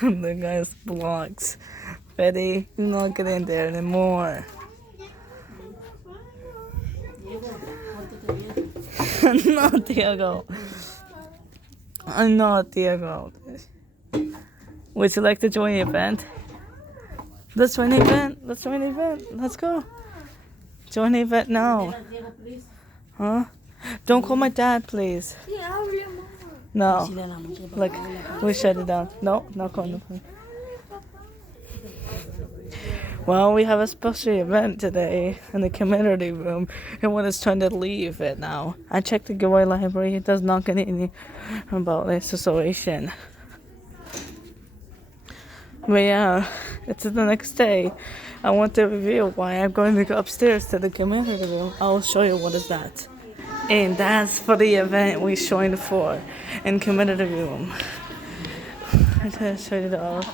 The guy's blocks. Betty, you not get in there anymore. No, Diego. No, Diego. Would you like to join the event? Let's join the event. Let's join the event. Let's go. Join the event now. Huh? Don't call my dad, please. No. Like, we shut it down. No, not calling the police. Well, we have a special event today in the community room. Everyone is trying to leave it now. I checked the giveaway library. It does not get any about this situation. But yeah, it's the next day. I want to reveal why I'm going to go upstairs to the community room. I'll show you what is that. And that's for the event we joined for in community room. I'm going to show you it all.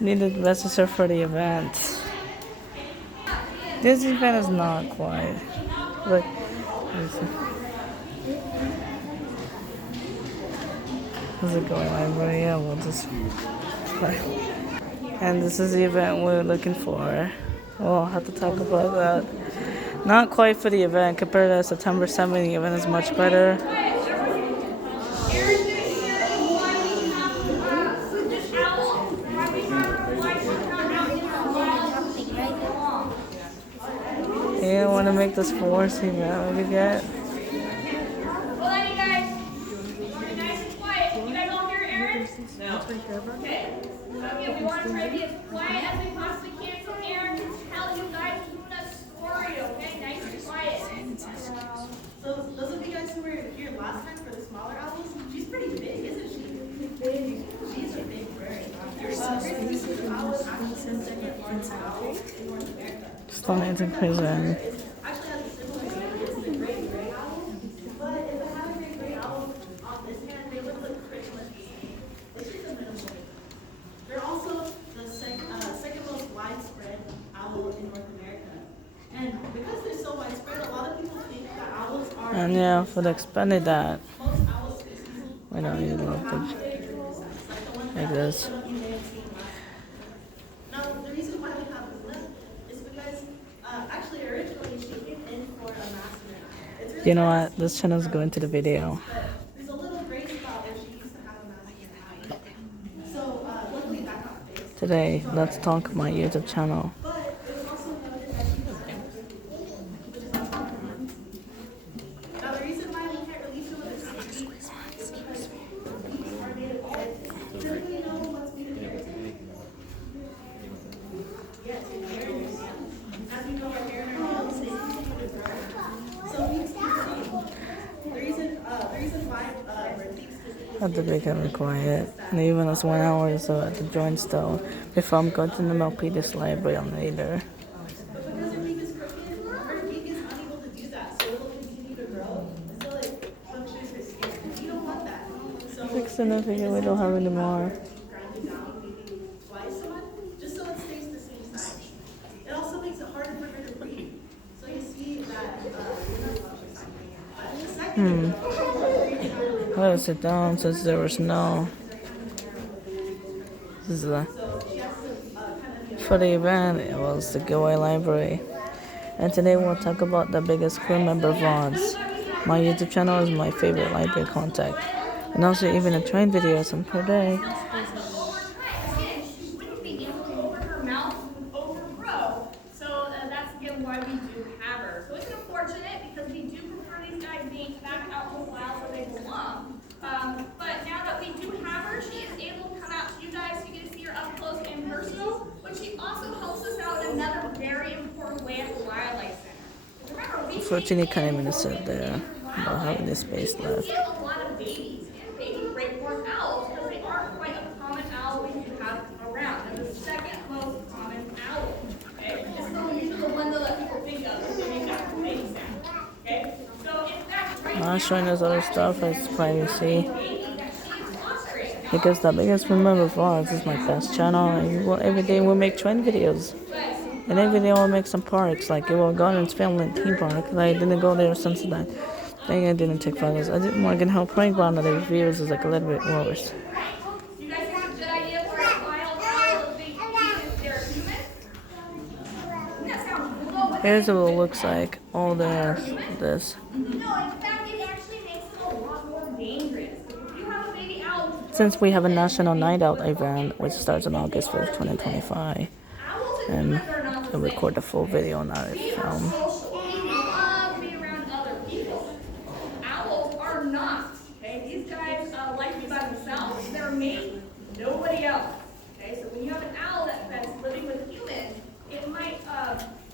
Need to register for the event. This event is not quite. Look. How's it going, library? Yeah, we'll just play. And this is the event we're looking for. We'll have to talk about that. Not quite for the event. Compared to September 7th, the event is much better. Yeah, I want to make this force event. What do you get? Hold on, you guys. You're nice and quiet. Can you guys all hear Aaron? No. Okay. Okay, we want to try to be as quiet as we possibly can so Aaron can tell you guys Luna's story, okay? Nice and quiet. So those of you guys who were here last time for the smaller owls, she's pretty big, isn't she? Big. She's a big bird. This is the owl actually the second largest owl in North America. Still need to prison. Actually has a similar name to the great gray owl, but if it had a great gray owl on this hand, they would look pretty much the same. It's just a minimal. They're also the second most widespread owl in North America. And because they're so widespread, a lot of people think that owls are... And yeah, for the expanded that, Most owl species we don't need to look like this. Now, the reason why we have Luna is because actually originally she came in for a masculine owl. It's really You know what? This channel is going to the video. there's a little gray spot where she used to have a masculine eye. So luckily that got fixed. Today, let's talk my YouTube channel. But it was also noted that she was which is also important. Now the reason why we can't release her with a safety is because these are made of wood. Do you know what's made of keratin? Yes, it's keratin. As we know, our hair and our nails, they continue to grow. So we keep growing. The reason why we're thieves is I have to become quiet. And even it's 1 hour, so I have to join still. Before I'm going to the Milpitas library on later. But because her beak is crooked, her beak is unable to do that, so it will continue to grow until it punctures her skin. You don't want that. So Fixing the video we don't have anymore. grind it down maybe twice a month, just so it stays the same size. It also makes it harder for her to breathe. So you see that the second I'll sit down since there was no. This is the. For the event, it was the giveaway library. And today we'll talk about the biggest crew member VODs. My YouTube channel is my favorite library contact. And also even a train videos on per day. She wouldn't be able to open her mouth and overgrow. So that's again why we do have her. So it's unfortunate because we do prefer these guys being back out in the wild where they belong. But now that we do have her, she is able to come out to you guys so you get to see her up close and personal. But she also helps us out in another very important way at the Wildlife Center. Remember, we Unfortunately, can't even sit there. Not having the space we left. see a lot of babies and baby great-horned owls because they aren't quite a common owl we do have around. They're the second most common owl. Okay, it's still usually the one that people think of when they make that baby sound. Okay, so in fact, right I'm now, not showing this other stuff as privacy. baby that she is fostering. Because the biggest crew member VODs is my best channel. And every day we'll make train videos. And every day we'll make some parks. Like it will go and film in theme park. Like I didn't go there since that. Dang, I didn't take photos. I didn't want to help playground of the views is like a little bit worse. You guys think it's a good idea for a wild owl if they think they're human? That sounds cool. Here's what it looks like. All this. No, in fact, it actually makes it a lot more dangerous. If you have a baby owl, Since we have a National Night Out event, which starts on August 1st, 2025, owls and and humans are not I the same. record the full video, not a We are film. social. We love being around other people. Owls are not. Okay, these guys like to be by themselves. They're mate, nobody else. Okay, so when you have an owl that's living with humans, it might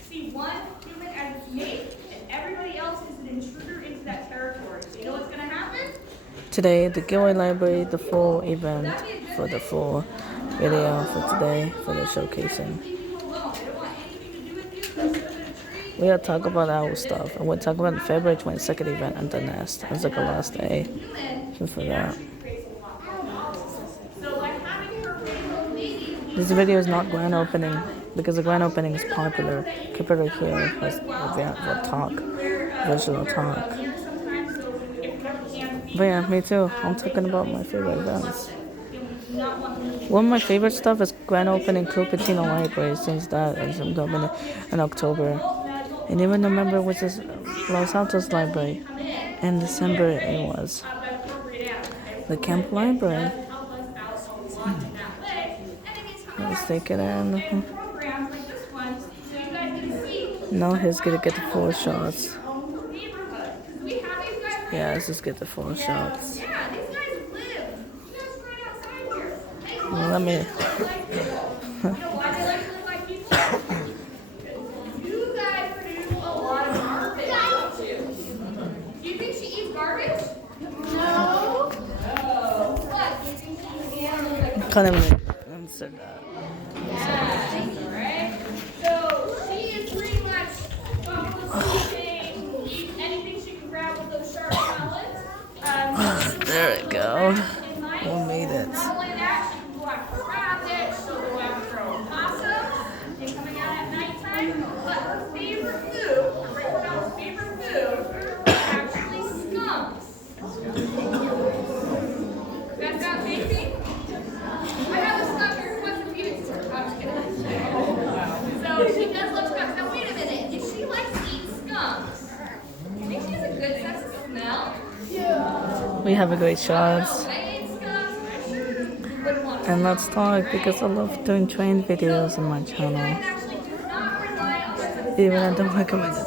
see one human as its mate, and everybody else is an intruder into that territory. So you know what's going to happen? Today, the Gilroy Library, the full event for the full video for today for the showcasing. Leave you alone. They don't want anything to do with you. They'll sit in a tree. We'll talk about owl stuff, and we'll talk about the February 22nd event at the Nest. It's like the last day for that. So by having her raise those babies, This video is not grand opening because the grand opening is popular. Keep it right here as event for talk, visual talk. here sometimes, so if you ever can feed But yeah, me too. I'm talking about my favorite events. them, you not want them to be One of my favorite stuff is grand opening Cupertino Library since that is coming in October. And even remember which is Los Altos Library. In December it was. appropriate animals. Okay? The Camp Library. Help us out a lot in that way. And it means coming Let's up take it in. with programs like this one, so you guys get to see Now he's gonna get the full shots. your own neighborhood. Because we have these guys. Yeah, let's just get the full shots. Yeah, these guys live. You guys right outside here. They Well, let me. live like people. You know why they like to live like people? Because you guys produce a lot of garbage, don't you? Do you think she eats garbage? No. No. What? Do you think she eats animals like Kind of answer that. right? So she is pretty much eat anything she can grab with those sharp talons. There we go. In my We made it. Not only that, she can go after rabbits, she'll go after opossums, they're coming out at nighttime. But her favorite food, her Rainbow's favorite food, is actually skunks. That sound tasty? I have a skunk here who wants to feed it to her. I'm just kidding. So she does love skunks. Now wait a minute, if she likes to eat skunks, do you think she has a good sense of smell? We have a great shots. I ate skunks, I sure wouldn't want to. And let's talk because I love doing train videos on my channel. Actually do not rely on her. Even I don't recommend it.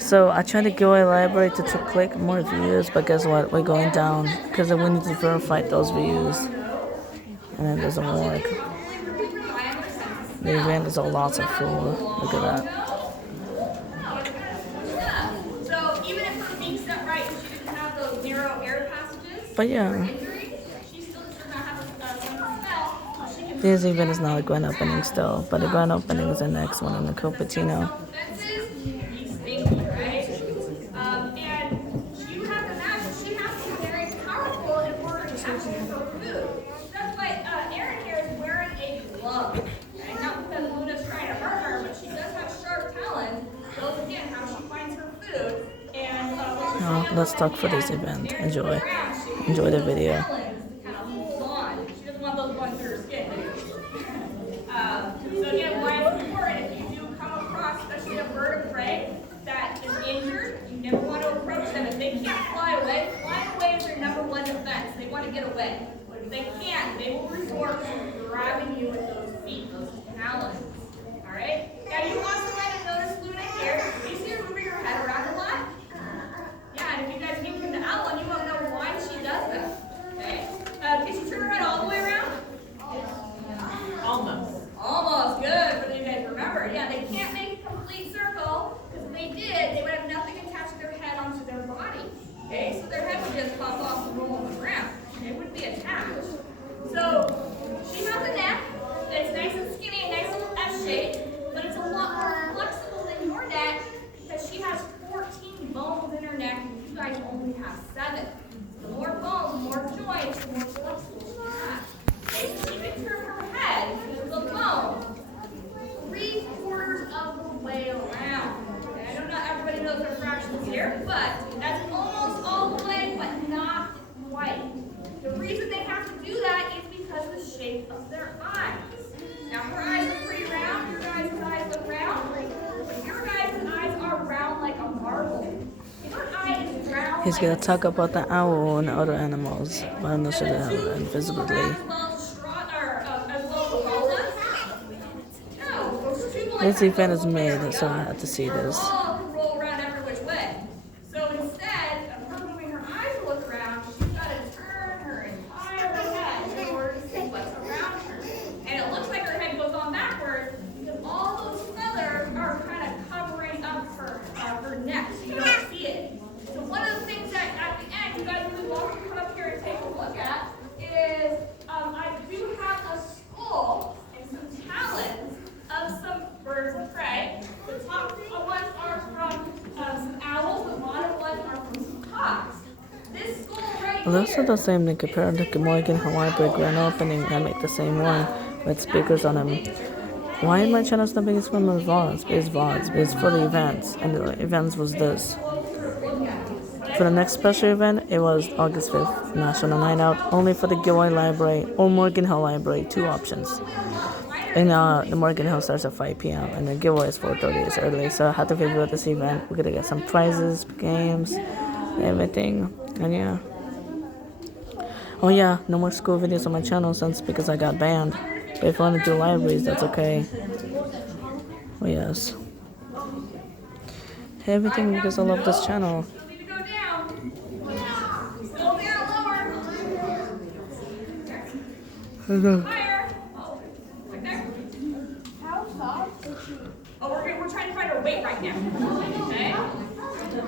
So I tried to go to library to click more views, but guess what? We're going down because we need to verify those views, and it doesn't work. The event is a lot of food. Look at that. So even if her beak's not right and she didn't have those narrow air passages, But yeah, injury, she still does not have a sense of smell. So she can this event is not a grand opening still, but the grand opening is the next one in the Cupertino. fences, these things, right? And you have to imagine she has to be very powerful in order to access her food. That's why Erin here is wearing a glove. Okay? Not because Luna's trying to hurt her, but she does have sharp talons. Shows again how she finds her food. And Now, let's talk for this event. Enjoy. Enjoy the video. Kind of hold on. She doesn't want those going through her skin. So again, why it's important if you do come across, especially a bird of prey that is injured, you never want to approach them. If they can't flying away is their number one defense. They want to get away. But if they can't, they will resort to grabbing you with those feet, those talons. All right. Now you also might have noticed Luna here. You see her moving her head around a lot. Yeah, and if you guys meet from the outline, you won't know why she does that. Okay? Can she turn her head all the way around? Almost. Almost. Good. But you guys remember. Yeah, they can't make a complete circle, because if they did, they would have nothing attached to their head onto their body. Okay? So their head would just pop off and roll on the ground. It wouldn't be attached. So she has a neck that's nice and skinny, a nice little S shape, but it's a lot more He's gonna talk about the owl and other animals, but I'm not sure they have invisibility. As well as no, those people This event is made, so I had to see this. all can roll around every which way. So instead of her moving her eyes to look around, she's got to turn her entire head in order to see what's around her. And it looks like her head goes on backwards because all those feathers are kind of covering up her neck, so you don't see it. So one of the things that at the end you guys really want to come up here and take a look at is I do have a skull and some talons of some birds of prey. The top ones are from some owls, the bottom ones are from some hawks. This skull right Well, those are here. the same thing compared to Morgan Hawaii Break grand opening. I make the same one with speakers on them. Why my channel's the biggest one with VODs? It's VODs. It's for the events, and the events was this. For the next special event, it was August 5th, National Night Out, only for the Gilroy Library or Morgan Hill Library, 2 options. And the Morgan Hill starts at 5 p.m. and the giveaway is 4:30, it's early. So I had to figure out this event. We're gonna get some prizes, games, everything, and yeah. Oh yeah, no more school videos on my channel since because I got banned. But if you want to do libraries, that's okay. Oh yes. Everything because I love this channel. Still need to go down. Still down, lower. Higher. Oh, right there. How soft? Oh, we're trying to find our weight right now. Okay.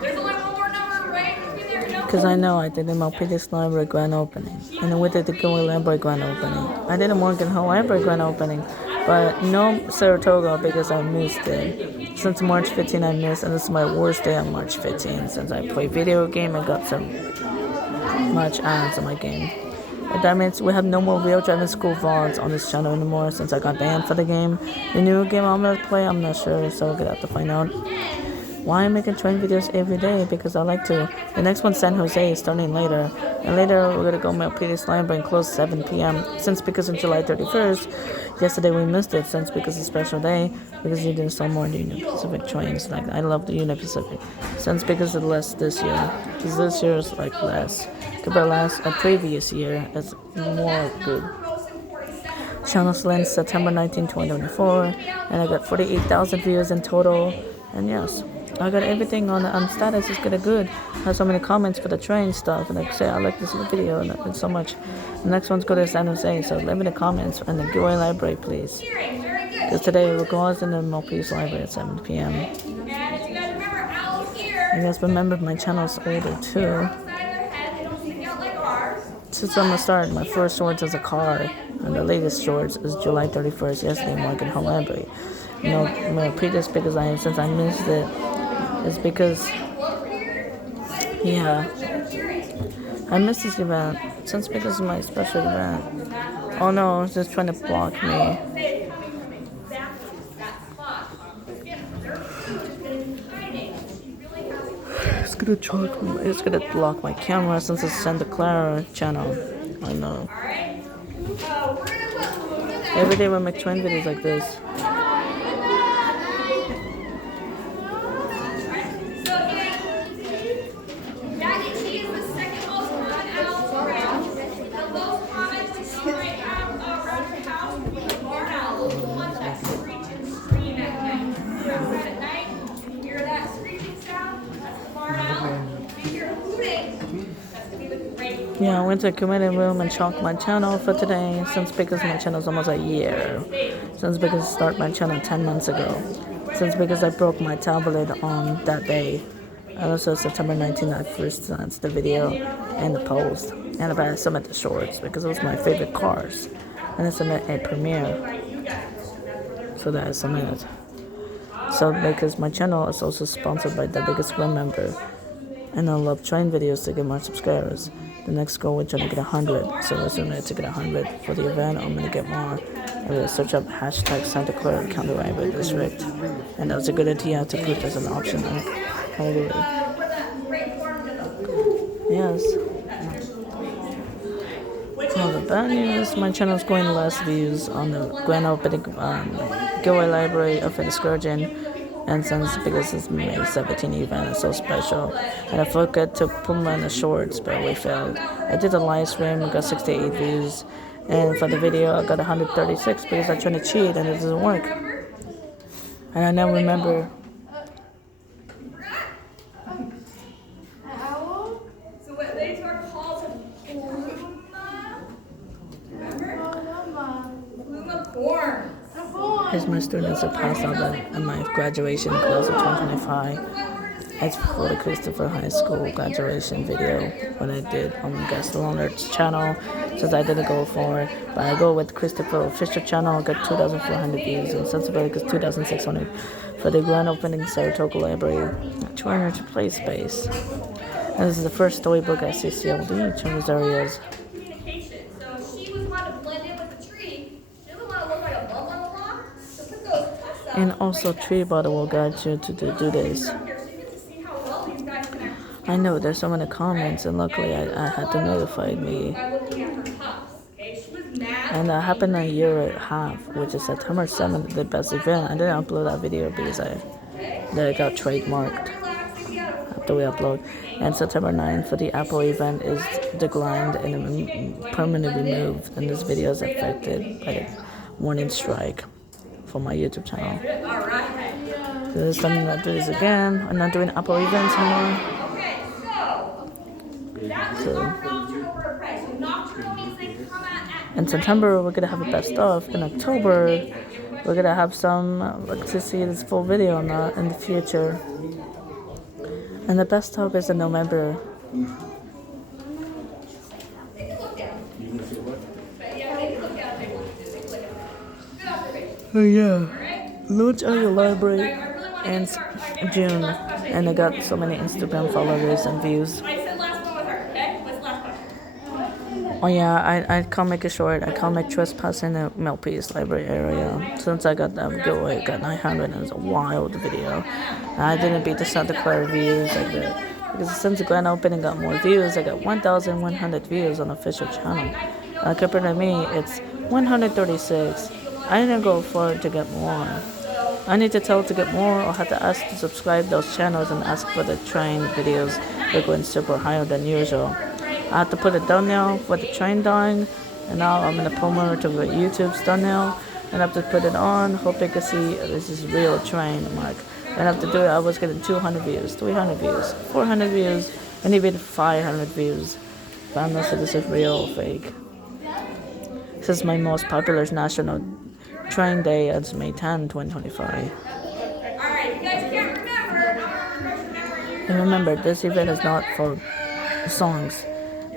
There's only one more number right between there. No. Because I know I did the Milpitas Library grand opening. And then we did the Gilroy Library grand opening. I did a Morgan Hill Library grand opening. But no Saratoga because I missed it. Since March 15 I missed, and this is my worst day on March 15 since I played video game and got some much ads on my game. And that means we have no more real driving school VODs on this channel anymore since I got banned for the game. The new game I'm gonna play, I'm not sure, so we're gonna have to find out. Why I'm making train videos every day? Because I like to. The next one's San Jose is starting later. And later we're gonna go Milpitas Library and close 7 p.m. Since because of July 31st, yesterday we missed it since because it's a special day. Because you didn't sell more Union Pacific trains. Like I love the Union Pacific. Since because it's less this year. Because this year is like less. Compared to a previous year, it's more good. Channel lens September 19, 2024. And I got 48,000 views in total. And yes. I got everything on status is getting good. I have so many comments for the train stuff, and I say I like this video and it's so much. The next one's go to San Jose, so leave me the comments and the Gilroy Library, please. Because today we're going to the Milpitas Library at 7 p.m. And if you guys remember owl's ears, You guys remember my channel's older too. on the side of their head, they don't stick out like ours. Since I'm gonna start, my first shorts is a car, and the latest shorts is July 31st, yesterday, Morgan Hill Library. You know, my previous because since I missed it. It's because, yeah, I missed this event since because of my special event. Oh no, it's just trying to block me. They coming from exactly that spot. Yeah, their food has been hiding. She really has. It's gonna choke me. It's gonna block my camera since it's Santa Clara channel. I know. Alright? We're gonna put Luna Every day we make train videos like this. So again, she is the second most common owl around. The most common we see right now around her house would be the barn owl, the ones that screech and scream at night. So at night, if you hear that screeching sound, that's the barn owl. If you hear hooting, that's gonna be the great. Yeah, I went to the community room and chalked my channel for today since because my channel's almost a year. Since because I started my channel 10 months ago. Since because I broke my tablet on that day. And also September 19th I first sent the video and the post. And I submit the shorts because it was my favorite cars. And I submit a premiere. So that I submitted. So because my channel is also sponsored by the biggest Scrum member. And I love train videos to get more subscribers. The next goal is trying to get 100. So as soon as I get 100 for the event, I'm gonna get more. I'm gonna search up hashtag Santa Clara County Library District. And that was a good idea to put as an option. Totally. Yes. Well, the bad news, my channel's going less views on the grand opening Gilroy Library of Excursion. And since because it's May 17 event, it's so special. And I forgot to put them in the shorts, but we failed. I did a live stream, got 68 views. And for the video, I got 136 because I tried to cheat and it doesn't work. And I now remember. So what these are called Pluma. Remember? Pluma corn. Here's my students who passed out in my graduation class of 2025. It's for the Christopher High School graduation video what I did on Guest Leonard's channel since I didn't go for it. But I go with Christopher official channel, got 2,400 views, and Sensibility gets 2,600 for the grand opening Saratoga Library, 200 play space. And this is the first storybook at CCLD, children's areas. Communication. So she was wanting to blend in with the tree. She doesn't want to look like a bump on the rock. So put those tufts up. And also Tree Bottle will guide you to do this. I know there's so many comments, and luckily I had to notify me. By looking at her tufts. Okay, she was mad. And that happened a year and a half, which is September 7th, the best event. I didn't upload that video because I got trademarked after we upload. And September 9th for the Apple event is declined and permanently removed. And this video is affected by the warning strike for my YouTube channel. All right. So this time I'm not doing this again. I'm not doing Apple events anymore. Okay, so that was our nocturnal prey. So nocturnal means they come at In September, we're gonna have a best of. In October, we're gonna have some to see this full video on that in the future. And the best of is in November. They can look down. But yeah, they can look down. They won't do this. They can look at good observation. Oh yeah. All right. Launch at your library I really want to in get started. June, and I got so many Instagram followers and views. I said last one with her. Okay. What's the last question? Oh yeah, I can't make it short. I can't make trespass in the Milpies library area. Since I got that giveaway, got 900 and it's a wild video. And I didn't beat the Santa Clara views like that. Because since the grand opening got more views, I got 1,100 views on the official channel. Compared to me, it's 136. I didn't go for it to get more. I need to tell to get more or have to ask to subscribe those channels and ask for the train videos. They're going super higher than usual. I have to put it down now for the train dying, and now I'm in the promo to the YouTube's done now, and I have to put it on. Hope you can see this is real train mark. And I have to do it. I was getting 200 views, 300 views, 400 views, and even 500 views. But I'm not sure this is real or fake. This is my most popular national train day. It's May 10, 2025. All right. You guys can't remember. I'm gonna remember you. And remember, this event is not for songs.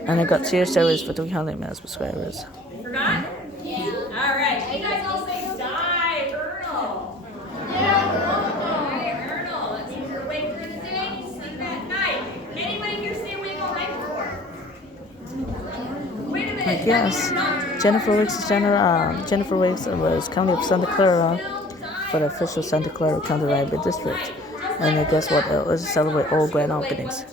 And I got tier series for 300 minute subscribers. Forgot? Yeah. All right. You guys all say diurnal. Diurnal. That means you're awake during the day, sleep at night. Anybody here stay awake all night for work? Wait a minute. Yes. Jennifer Wicks was County of Santa Clara for the official Santa Clara County Library District. And then guess what? It was to celebrate all grand openings.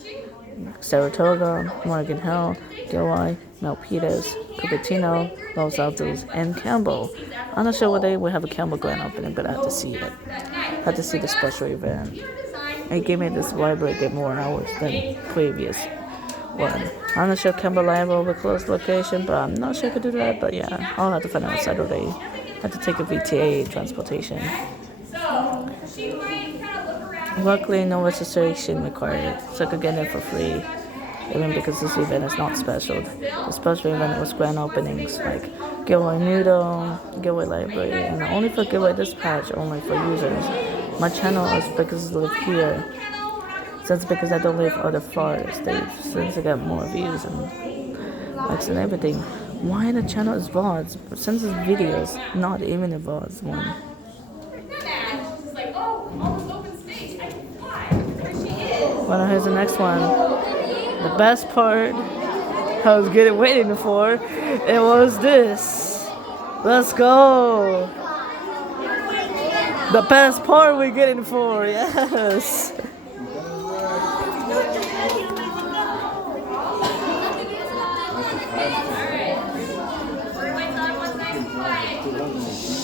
Saratoga, Morgan Hill, Gilroy, Milpitas, Cupertino, Los Altos, and Campbell. I'm not sure what day we have a Campbell grand opening, but I have to see it. I have to see the special event. It gave me this library get more hours than previous one. I'm not sure Campbell Library will be closed location, but I'm not sure if I could do that. But yeah, I'll have to find out Saturday. I have to take a VTA transportation. So she might kind of look around. Luckily, no registration required, so I could get in for free. Even because this event is not special. The special event was grand openings like Gilroy Noodle, Gilroy Library, and only for Gilroy Dispatch, only for users. My channel is because I live here. Since because I don't live other far states, since I got more views and likes and everything. Why the channel is VODs? Since it's videos, not even a VODs one. She's like, oh, all this open space. I can fly. There she is. Well, here's the next one. The best part I was waiting for, it was this. Let's go. The best part we're getting for, yes.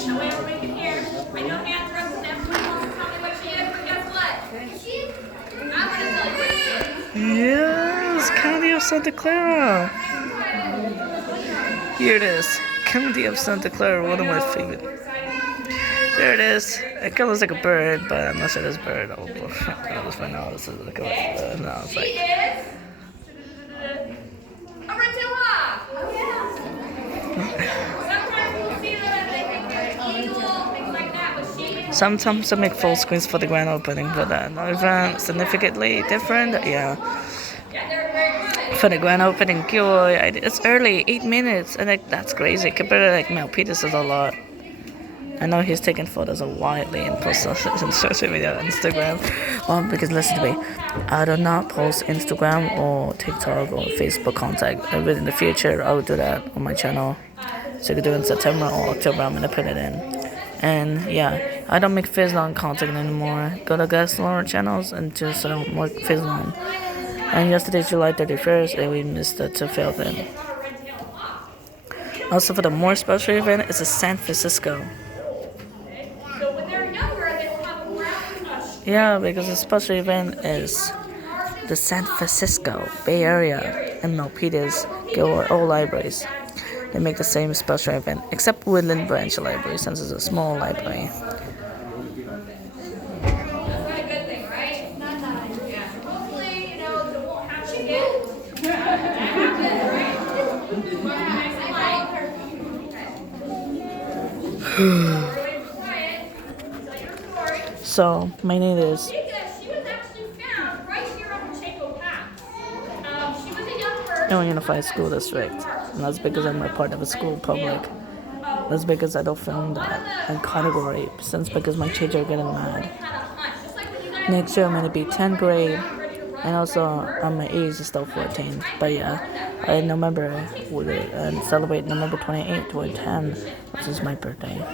That way everybody can hear. I know hands are up and everyone wants to tell me what she is. Santa Clara. Here it is. County of Santa Clara, one of my favorite. There it is. It kind of looks like a bird, but I'm not sure it's a bird. I'll just find out. This is like a bird. No, it's She like. is a Rotilla. Sometimes we'll see them and they think they're eagle, things like that, but she is. Sometimes I make full screens for the grand opening, but no event significantly different. Yeah. Yeah, they're very common. For the grand opening, it's early, 8 minutes, and that's crazy. Compared to like Mel Peters is a lot. I know he's taking photos widely and posts on social media, Instagram. Because listen to me, I do not post Instagram or TikTok or Facebook content. But in the future, I will do that on my channel. So you can do it in September or October. I'm gonna put it in. And yeah, I don't make Fizlon content anymore. Go to guest Laura channels and just more Fizlon. And yesterday, July 31st, and we missed it to film it. Also, for the more special event, it's in San Francisco. So when they're younger, they will have a round Yeah, because the special event is the San Francisco Bay Area and Milpitas Gilroy Old Libraries. They make the same special event, except Woodland Branch Library, since it's a small library. That's not a good thing, right? Yeah. Hopefully, it won't happen again. That happens, right? So, my name is. She was actually found right here on Pacheco Path. She was a young bird. Illinois Unified School District. And that's because I'm a part of a school public. That's because I don't film that. And category, since because my teacher are getting mad. Next year I'm gonna be 10th grade. And also my age is still 14. But yeah, I November and celebrate November 28th to 10, which is my birthday.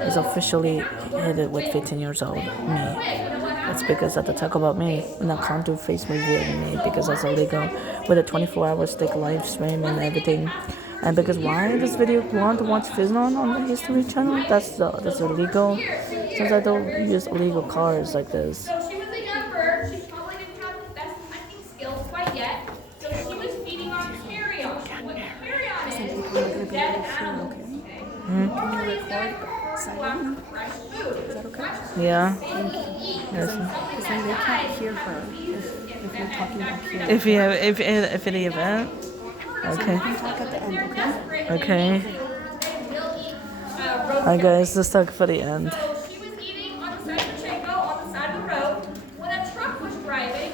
It's officially hit it with 15 years old, me. It's because at the talk about me, and I can't do Facebook video with me because that's illegal with a 24-hour stick live stream and everything. And because why this video want to watch Fizlon on the History channel? That's illegal. Since I don't use illegal cars like this. So she was a young bird. She probably didn't have the best hunting skills quite yet. So she was feeding on carrion. What carrion is dead animals. Yeah. Because then they can't hear her if we're talking about hearing. If in the event. Okay. We can talk at the end, okay? Okay. Alright guys, let's talk for the end. So she was eating on the side of Pacheco, on the side of the road, when a truck was driving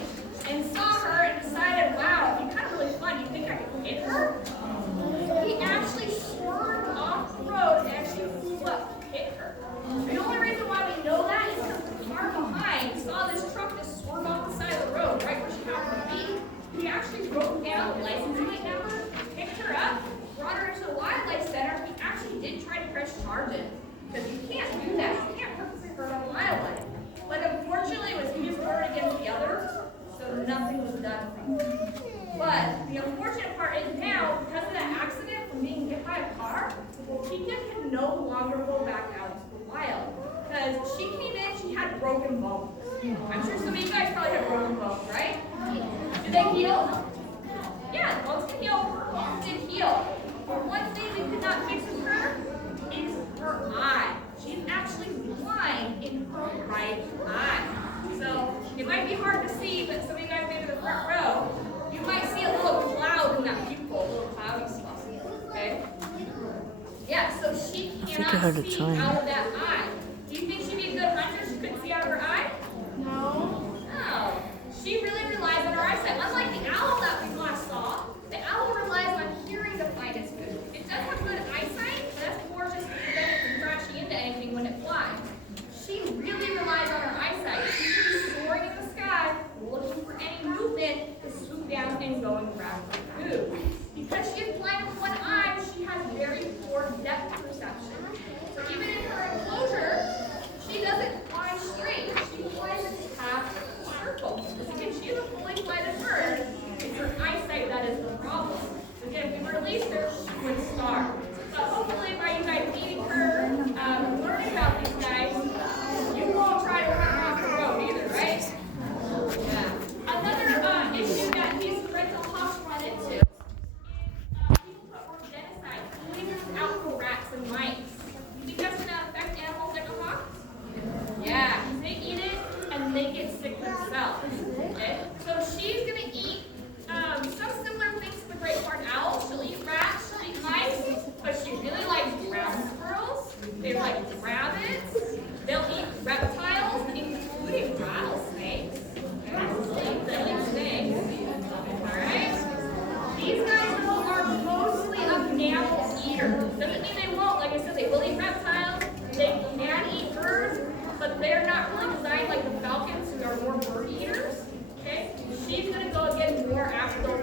and saw her and decided, wow, it'd be kind of really fun. You think I could hit her? He actually swerved off the road and actually flew up to hit her. The only reason why we know that is because the car behind saw this truck just swerve off the side of the road, right where she happened to be. He actually wrote down the license plate number, picked her up, brought her into the wildlife center. He actually did try to press charges because you can't do that. You can't purposely hurt on wildlife. But unfortunately, it was his word against the others, so nothing was done from it. But the unfortunate part is now, because of that accident from being hit by a car, Tika can no longer go back out into the wild. Because she came in, she had broken bones. I'm sure some of you guys probably have broken bones, right? Do they heal? Yeah, bones can heal. Her bones did heal. But one thing we could not fix with her is her eye. She's actually blind in her right eye. So it might be hard to see, but some of you guys maybe in the front row, you might see a little cloud in that pupil, a little cloudy stuff. Okay? Yeah, so she cannot see out of that eye. Do you think she'd be a good hunter? She couldn't see out of her eye? No. She really relies on her eyesight. Unlike the owl that we last saw, the owl relies on hearing to find its food. It does have good eyesight, but that's more just to prevent it from crashing into anything when it flies. She really relies on her eyesight. She's really soaring in the sky, looking for any movement to swoop down and go and grab her food. Because she is blind with one eye, she has very poor depth perception. So even in her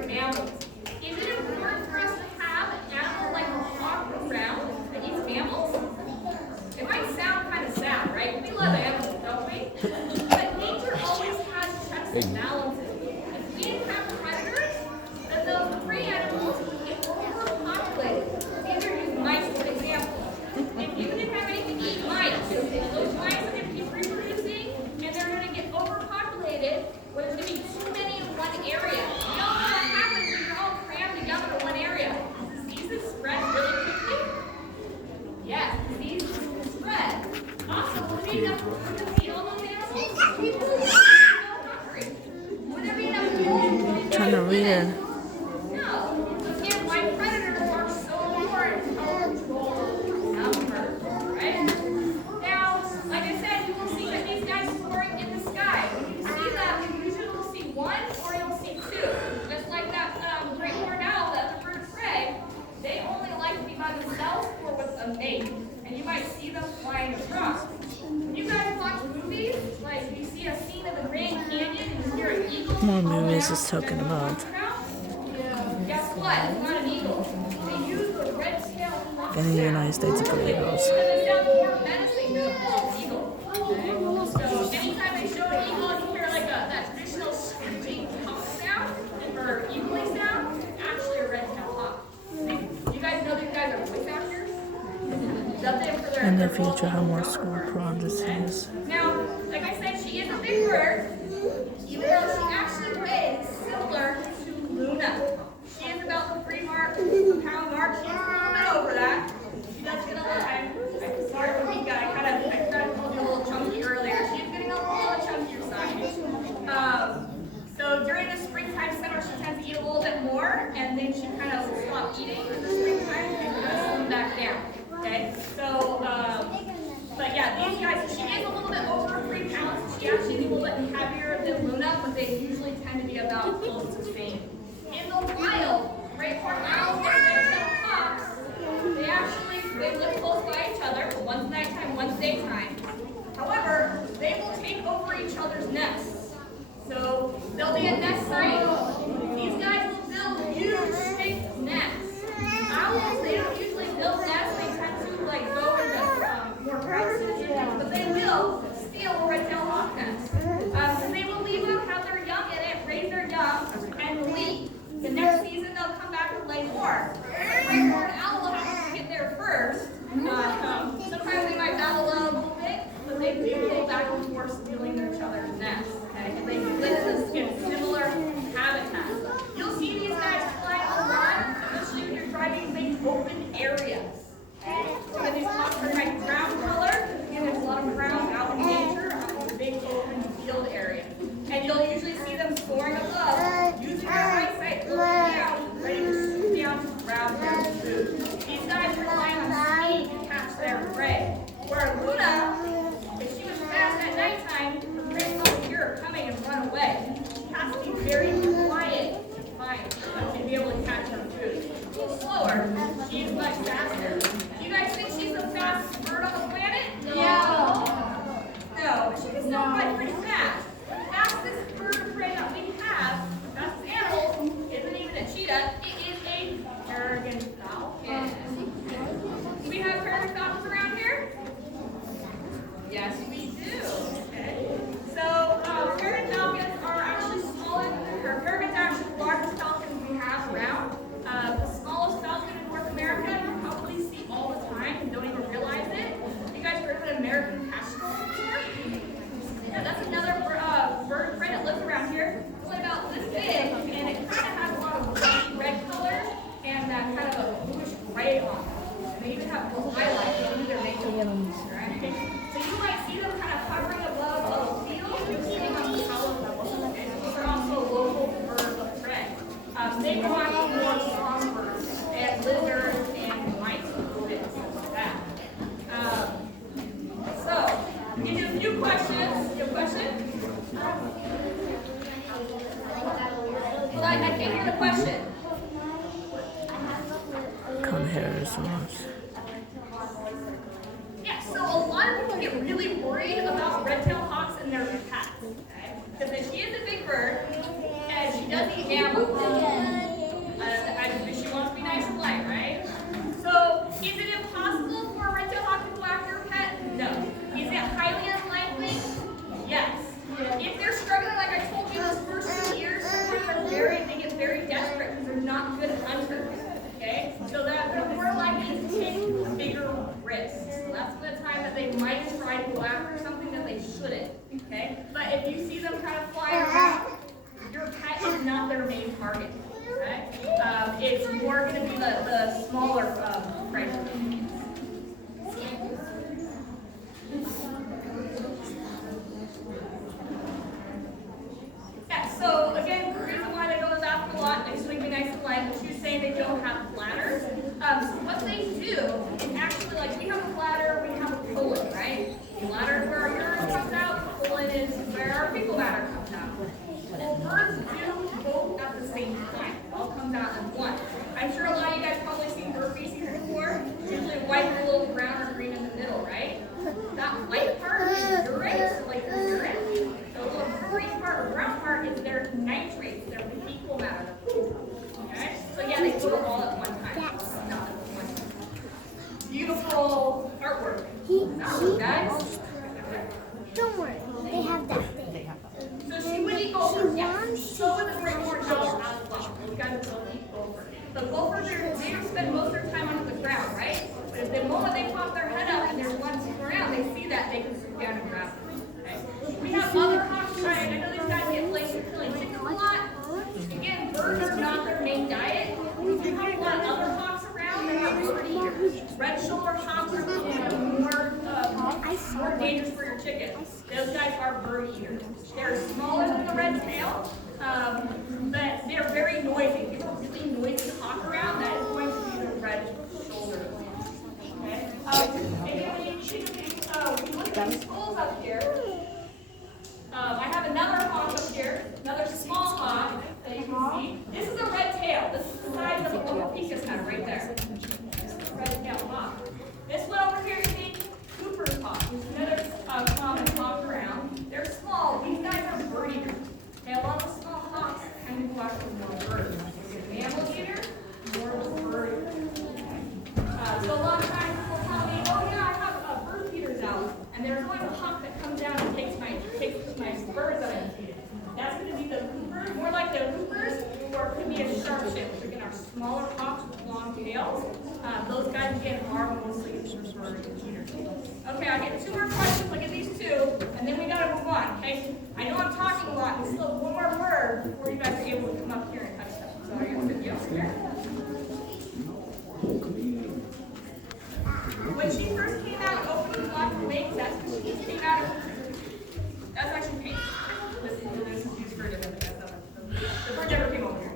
mammals. Is it important for us to have an animal like a hawk around that eats mammals? It might sound kind of sad, right? We love animals, don't we? But nature always has checks and balances. If we didn't have predators, then those prey animals would get overpopulated. These are just mice as an example. If you didn't have anything to eat mice, those mice are going to keep reproducing, and they're going to get overpopulated, where there's going to be too many in one area. You know what happens when you're all crammed together in one area? Diseases spread really quickly. Yes, diseases can spread. Also, would there be enough food to feed all those animals? People would be so hungry. Would there be enough food? Trying to read it. No. Again, why predators are so important to help control numbers, right? Now, like I said, you will see that these guys soaring in the sky. When you see them, you usually will see one or you'll see two. Just like that great horned owl, that's a bird of prey. They only like to be by themselves or with a mate. And you might see them flying across. When you guys watch movies, like you see a scene of the Grand Canyon and you hear an eagle. More movies is talking about. Guess what? It's not an eagle. They use the red-tailed hawk In the sound. United States, it's eagles. Because it sounds more menacing than a bald eagle. Okay? So anytime they show an eagle, you hear like that traditional screeching hawk sound or eagle sound. It's actually a red-tailed hawk. You guys know these guys are voice actors? Nothing for their In the their vocal future, how more performance. school projects. Now, like I said, she is a big bird, even though she actually weighs similar to Luna. She is about the 3-pound mark. She's a little bit over that. She does get a little, I'm sorry for Mika, I kind of told you a little chunky earlier. She's getting a little chunkier side. So during the springtime summer, she tends to eat a little bit more, and then she kind of will stop eating in the springtime and goes back down. Okay, so, but yeah, these guys, she is a little bit over 3 pounds. She actually is a little bit heavier than Luna, but they usually tend to be about close to the same. In the wild, great horned owls and red-tailed hawks, they live close by each other, one's nighttime, one's daytime. However, they will take over each other's nests. So there'll be a nest site. These guys will build huge, big nests. Owls, they don't usually build nests. They tend to go into more crevices, but they will steal a red-tailed hawk nest. So they will leave them, have their young in it, raise their young, and leave. The next season they'll come back and lay more. The great horned owl will have to get there first. Sometimes they might battle a little bit, but they do go back and forth stealing each other's nests. Okay? They live in similar habitats. You'll see these guys fly a lot, especially when you're driving big open areas. Okay? So these hawks are like brown color. Again, there's a lot of browns out in nature on a big open field area. And you'll usually see them soaring above, using their eyesight, looking down, ready to swoop down to grab their food. These guys rely on speed to catch their prey. Where Luna, if she was fast at nighttime, the prey will hear her coming and run away. She has to be very quiet and quiet to be able to catch her food. A little slower, she's much faster. Do you guys think she's the fastest bird on the planet? No. No, but she can still fly pretty fast. The fastest bird of prey that we have, the fastest animal, isn't even a cheetah, it is a peregrine falcon. Do we have peregrine falcons around here? Yes, we do. Okay. So, peregrine falcons are actually smaller, or peregrines are actually the largest falcons we have around. The smallest falcon in North America, you probably see all the time and don't even realize it. You guys heard of an American kestrel before? Yeah, that's another bird of prey that lives around here. It's only about this big, and it kind of has a lot of bright red color and kind of a bluish gray on it. And they even have blue highlights under their makeup. Right? So you might see them kind of hovering above a field, sitting on the hollow level. They're also a local bird of prey. They go on more songbirds and lizards and mice and things like that. So, I'll give you a few questions. You have a question? Well, I can't hear the question. Can't hear as much. Yeah, so a lot of people get really worried about red-tailed hawks and their pets, okay? Because she is a big bird, and she does eat mammals. might have tried to go after something that they shouldn't, okay? But if you see them kind of flying around, your pet is not their main target, okay? It's more going to be the smaller predators. Yeah, so again, the reason why they go to the bathroom a lot, they sleep nice and light, but you're saying they don't have bladders. So what they do is actually, like, we have a bladder, we have a colon, right? The bladder is where our urine comes out, the colon is where our fecal matter comes out. Well, birds do both at the same time. It all comes out in one. I'm sure a lot of you guys probably seen bird feces before. Usually white with a little brown or green in the middle, right? That white part is urate, like your urine. The little green part or brown part is their nitrates, their fecal matter. Okay? So yeah, they do it all at one time. Not at one time. Beautiful artwork. That was guys. Don't worry, they have that thing. So she would eat gophers, yes. So would the great horned owl as well. Those guys will eat gophers. But gophers, they don't spend most of their time on the ground, right? But if the moment they pop their head up and there's one sitting around, they see that, they can swoop down and grab them. Okay? We have other hawks, right? I know these guys get blamed for killing chickens a lot. Again, birds are not their main diet. We do have a lot of other hawks around that are bird eaters. Red shoulder hawks are more dangerous for your chickens. Those guys are bird eaters. They're smaller than the red tail, but they're very noisy. If you have a really noisy hawk around, that is going to be the red shoulder. Okay? And when you look at these skulls up here, I have another hawk up here, another small hawk that you can see. This is a red tail. This is the size of a Pocahontas head right there. This is a red tail hawk. This one over here is named Cooper's hawk. There's another common hawk around. They're small. These guys are bird eaters. Okay, a lot of the small hawks tend to go after more birds. Mammal eater, more of a bird eater. So a lot of times people tell me, oh yeah, I have bird feeders out, and there's always a hawk that comes down and takes my birds that I'm feeding. That's going to be the Cooper, more like the Coopers, or it could be a sharpshin, which again are smaller hawks with long tails. Those guys again are mostly bird eaters. Okay, I'll get two more questions. Look at these two, and then we gotta move on. Okay, I know I'm talking a lot. There's still one more word before you guys are able to come up here and touch stuff. So are you good? You here? When she first came out and opened the black wings, that's when she came out of. That's actually pink. This is used for a different thing. The bird never came over here.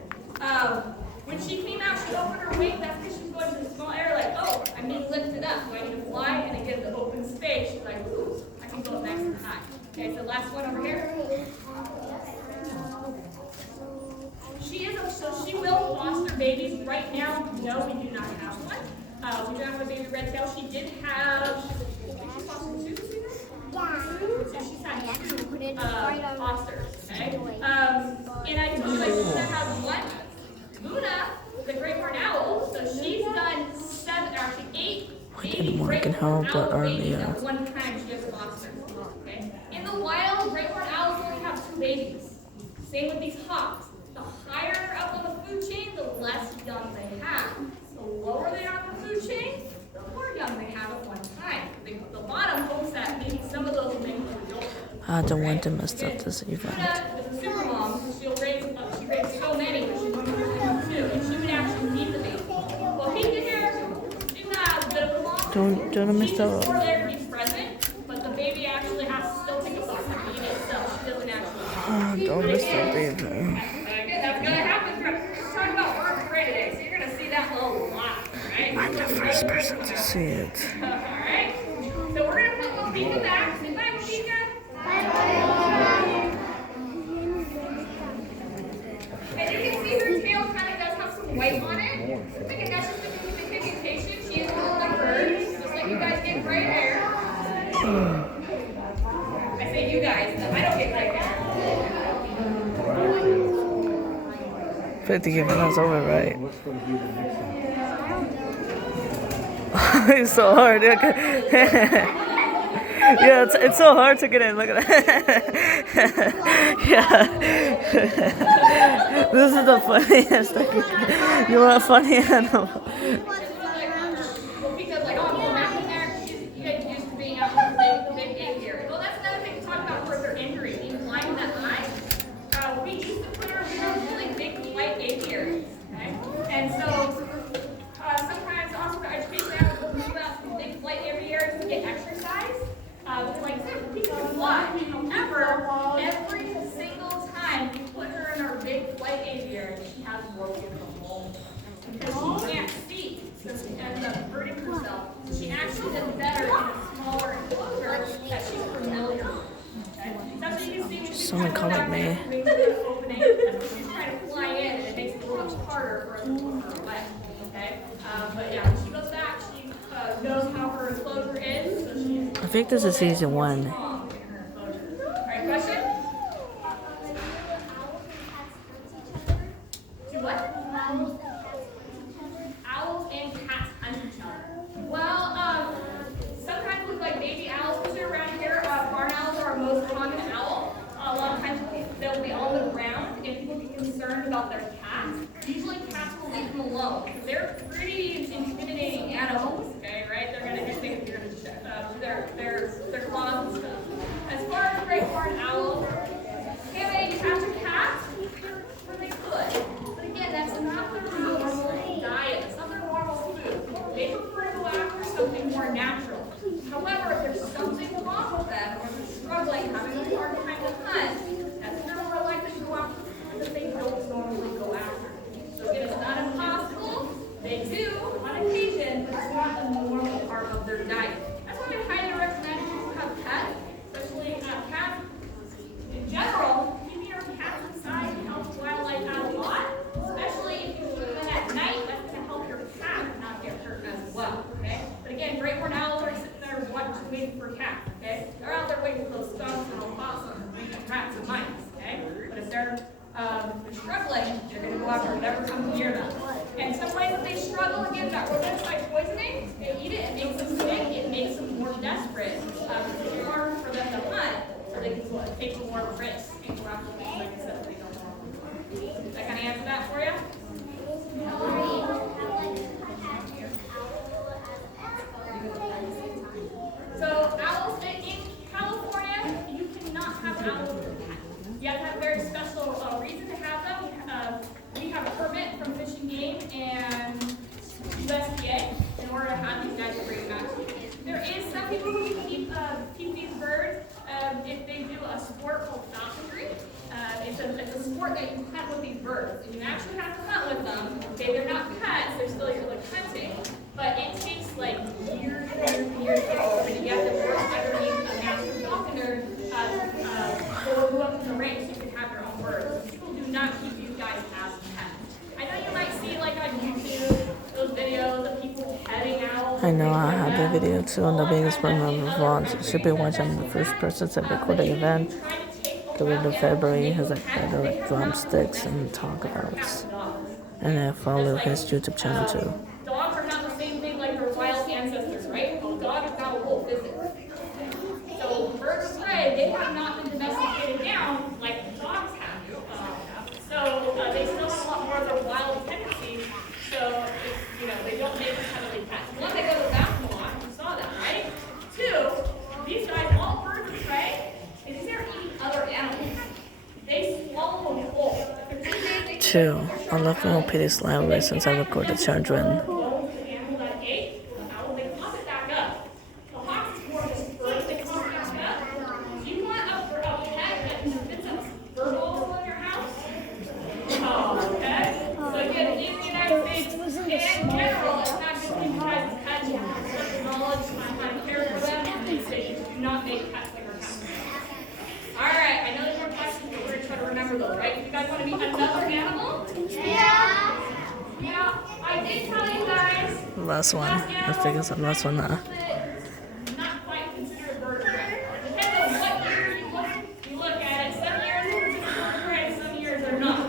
When she came out, she opened her wings. That's because she's going to the small air, like, oh, I'm being lifted up. So I need to fly, and again, the open space. She's like, ooh, I can go nice and high. Okay, so last one over here. So she will foster babies. Right now, no, we do not have one. We don't have a baby red tail. She did have, I think she fostered two, so she's had two fosters. Okay? And I told you like Luna has one. Luna, the great horned owl, so she's done 8 baby great horned owl babies at one time. She just fostered. Okay? In the wild, great horned owls only have 2 babies. Same with these hawks. The higher they're up on the food chain, the less young they have. The lower they are on the food chain, the more young they have at one time. The bottom hopes that maybe some of those will make them adults. I don't want to mess up this event. Luna is a super mom. She raised so many, but she's only raising 2, and she would actually need the baby. Well, he did here. She has a bit of a mom. Don't mess She's up. more there to be present, but the baby actually has to still take a box and eat itself. She doesn't actually. Don't mess up the event. That's gonna happen. We're talking about birds prey today, so you're gonna see that a lot, right? I'm the first person to see it. Alright. So we're gonna put Wapika back. Say bye, Wapika. And you can see her tail kind of does have some white on it. I think that's just the pigmentation. She is a little bird, just like you guys get gray hair. I say you guys, I don't get gray hair. 50 minutes over, right? It's so hard. Yeah, it's so hard to get in. Look at that. Yeah. This is the funniest. You want a funny animal? Well, because like all the map in there, you get used to being out in the hurting herself. She actually does better in a smaller enclosure that she's familiar with. Okay? That's what you can see when she's Someone trying to call me. opening, and she's trying to fly in, and it makes it a little much harder for her to pull her away. Okay? But yeah, when she goes back, she knows how her enclosure is, so she's I think this is season 1. strong in her enclosure. All right, question? Do what? Owls and cats hunt each other. Well, sometimes with like baby owls, especially around here, barn owls are our most common owl. A lot of times they'll be on the ground and people get concerned about their cats. Usually cats will leave them alone. They're pretty intimidating animals, okay, right? They're gonna hit things, you're gonna their claws and stuff. As far as great horned owls, can they catch a cat? Well, they could. But again, that's not their normal diet. It's not their normal food. They prefer to go after something more natural. However, if there's something wrong with them, or they're struggling, having a hard time to hunt, that's when they're more likely to go after food that they don't normally go after. So again, it's not impossible. They do on occasion, but it's not a normal part of their diet. That's why I highly recommend people have pets, especially cats. In general, keeping your cats inside helps wildlife out a lot, especially if you keep them at night. That's going to help your cat not get hurt as well. Okay. But again, great horned owls are sitting there waiting for cats. Okay. They're out there waiting for those skunks and opossums and rats and mice. Okay. But if they're struggling, they're going to go after whatever comes near them. And some ways that they struggle, again, that rodents like poisoning, they eat it, it makes them sick, it makes them more desperate. It's hard for them to hunt, so they can take more risks and go after things like I said that they don't normally do. Did I kind of answer that for you? So owls in California, you cannot have owls with pets. You have to have a very special reason to have them. We have a permit from Fish and Game and USDA in order to have these guys bring back. There is some people who keep these birds if they do a sport called falconry. It's a sport that you hunt with these birds, and you actually have to hunt with them. Okay, they're not pets; they're still like hunting, but it takes like years and years and you have to work underneath a master falconer go up in the range so you can have your own birds. People do not keep these guys as pets. I know you might see like on YouTube those videos of people petting owls. I know I have the video too on the biggest one of the vlogs. You should be watching the first person to record the event. Go into February, has like better like drumsticks and talk about. And I follow his YouTube channel too. Dogs are not the same thing like their wild ancestors, right? A dog is not a wolf, is it? So birds of prey, they have not been domesticated down like dogs have. So they still have a lot more of their wild tendencies. So they don't make them heavily pets. One, they go to the bathroom a lot. You saw that, right? Two, these guys, all birds of prey, these are eating other animals. They swallow them whole. If they're too big, they Two, I love when I play this loudly since I record the children. Not make pets like our cats. All right, I know there's more questions, but we're going to try to remember those, right? You guys want to meet another animal? Yeah. Yeah, I did tell you guys. Last one. I think it's the last one now. Not quite considered a bird of prey. Depends on what year you look at it. Some years it's considered a bird of prey, some years they're not.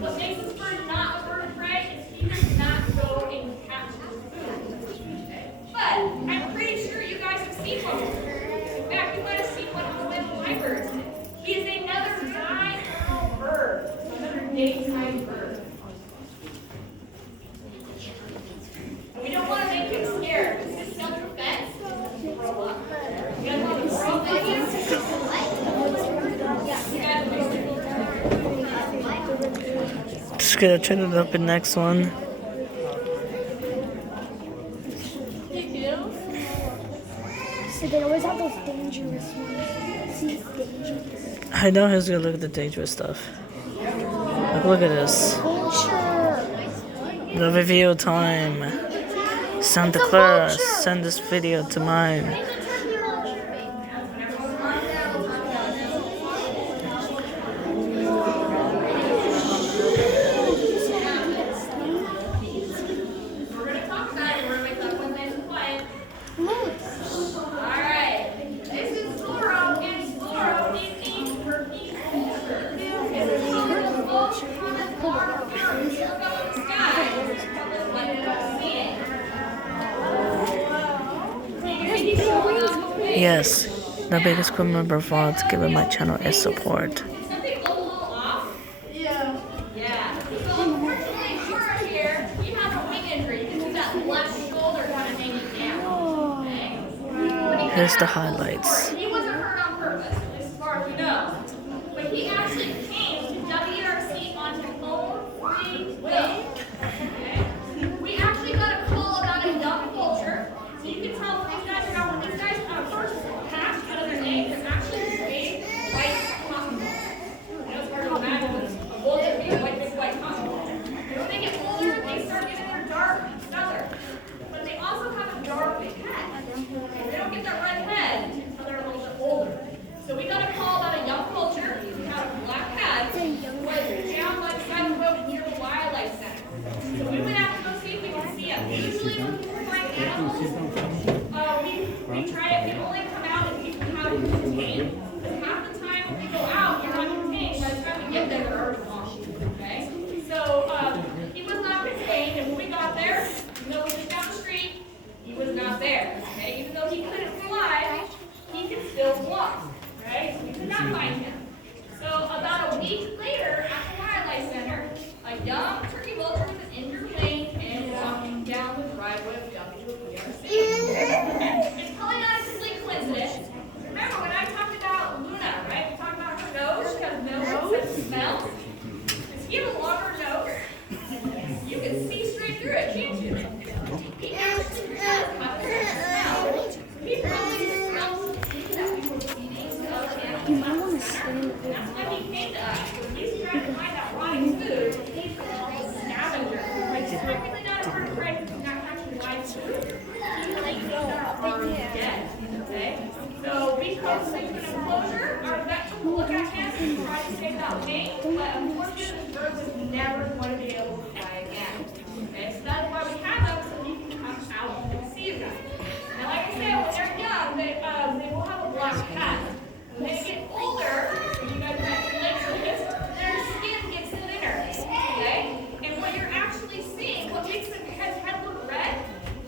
What makes this bird not a bird of prey is he does not go and catch his food. But I'm pretty sure you guys have seen one before. In fact, you might have seen one on the way to my birds. He is another diurnal bird, another daytime bird. We don't want to make him scared. This is self-defense. Grow up. You guys want to grow up like him? Just gonna turn it up in next one. So they always have those dangerous ones. See, it's dangerous. I know he's gonna look at the dangerous stuff. Like, look at this. Nature. The review time. Santa Clara, send this video to mine. We're gonna talk about it. We're gonna make that one nice and quiet. Alright. This is Zorro, and Zorro is a turkey vulture. It's a colorful, colorful bird. Look up in the sky. What did I see? You can keep showing up. Yes, the biggest crew member for giving my channel is support. Something look a little off? Yeah. Yeah. So unfortunately, Zorro here, he has a wing injury. You can see that left shoulder kind of hanging down. Okay? Here's the highlights. He wasn't hurt on purpose, at least as far as we know. But he actually came to WRC on his own free will. Okay? We actually got a call about a young vulture. So you can tell these guys are when these guys first hatch out of their egg, they're actually big white cotton balls. I know it's hard to imagine a vulture being white, big white cotton balls. And when they get older, they start getting their dark feathers. But they also have a dark head. They don't get that red head until they're a little bit older. So we got a call about a young vulture who had a black head, who was down by the side of the road near the wildlife center. So we went out to go see if we could see him. Usually when people find animals, we try it. We only come out if people have it contained. Because half the time when we go out, you're not contained. By the time we get there, they're already gone. Okay? So he was not contained, and when we got there, even though we was down the street, he was not there. Okay? Even though he couldn't fly, he could still walk. Right? So we could not find him. So about a week later, at the wildlife center, a young turkey vulture with an injured wing and walking down the driveway of WRC. It's probably not a complete coincidence. Remember when I talked about Luna, right? We talked about her nose. She has a nose that smells. Does he have a longer nose? You can see straight through it, can't you? He actually does have a smell. He probably smells the food that we were feeding other animals. That's why he came to us. He's trying to find that rotting food. He's called a scavenger. Which is technically not a bird of prey because he's not catching live food. He likes those that are already dead. Okay? So we close him to an enclosure. Our vet took a look at him and tried to save that wing, but unfortunately the bird was never going to be able to fly again. Okay? So that's why we have them so he can come out and see you guys. Now like I said, when they're young, they will have a black head. When they get older, you guys have legs like this, their skin gets thinner. Okay? And what you're actually seeing, what makes the head look red,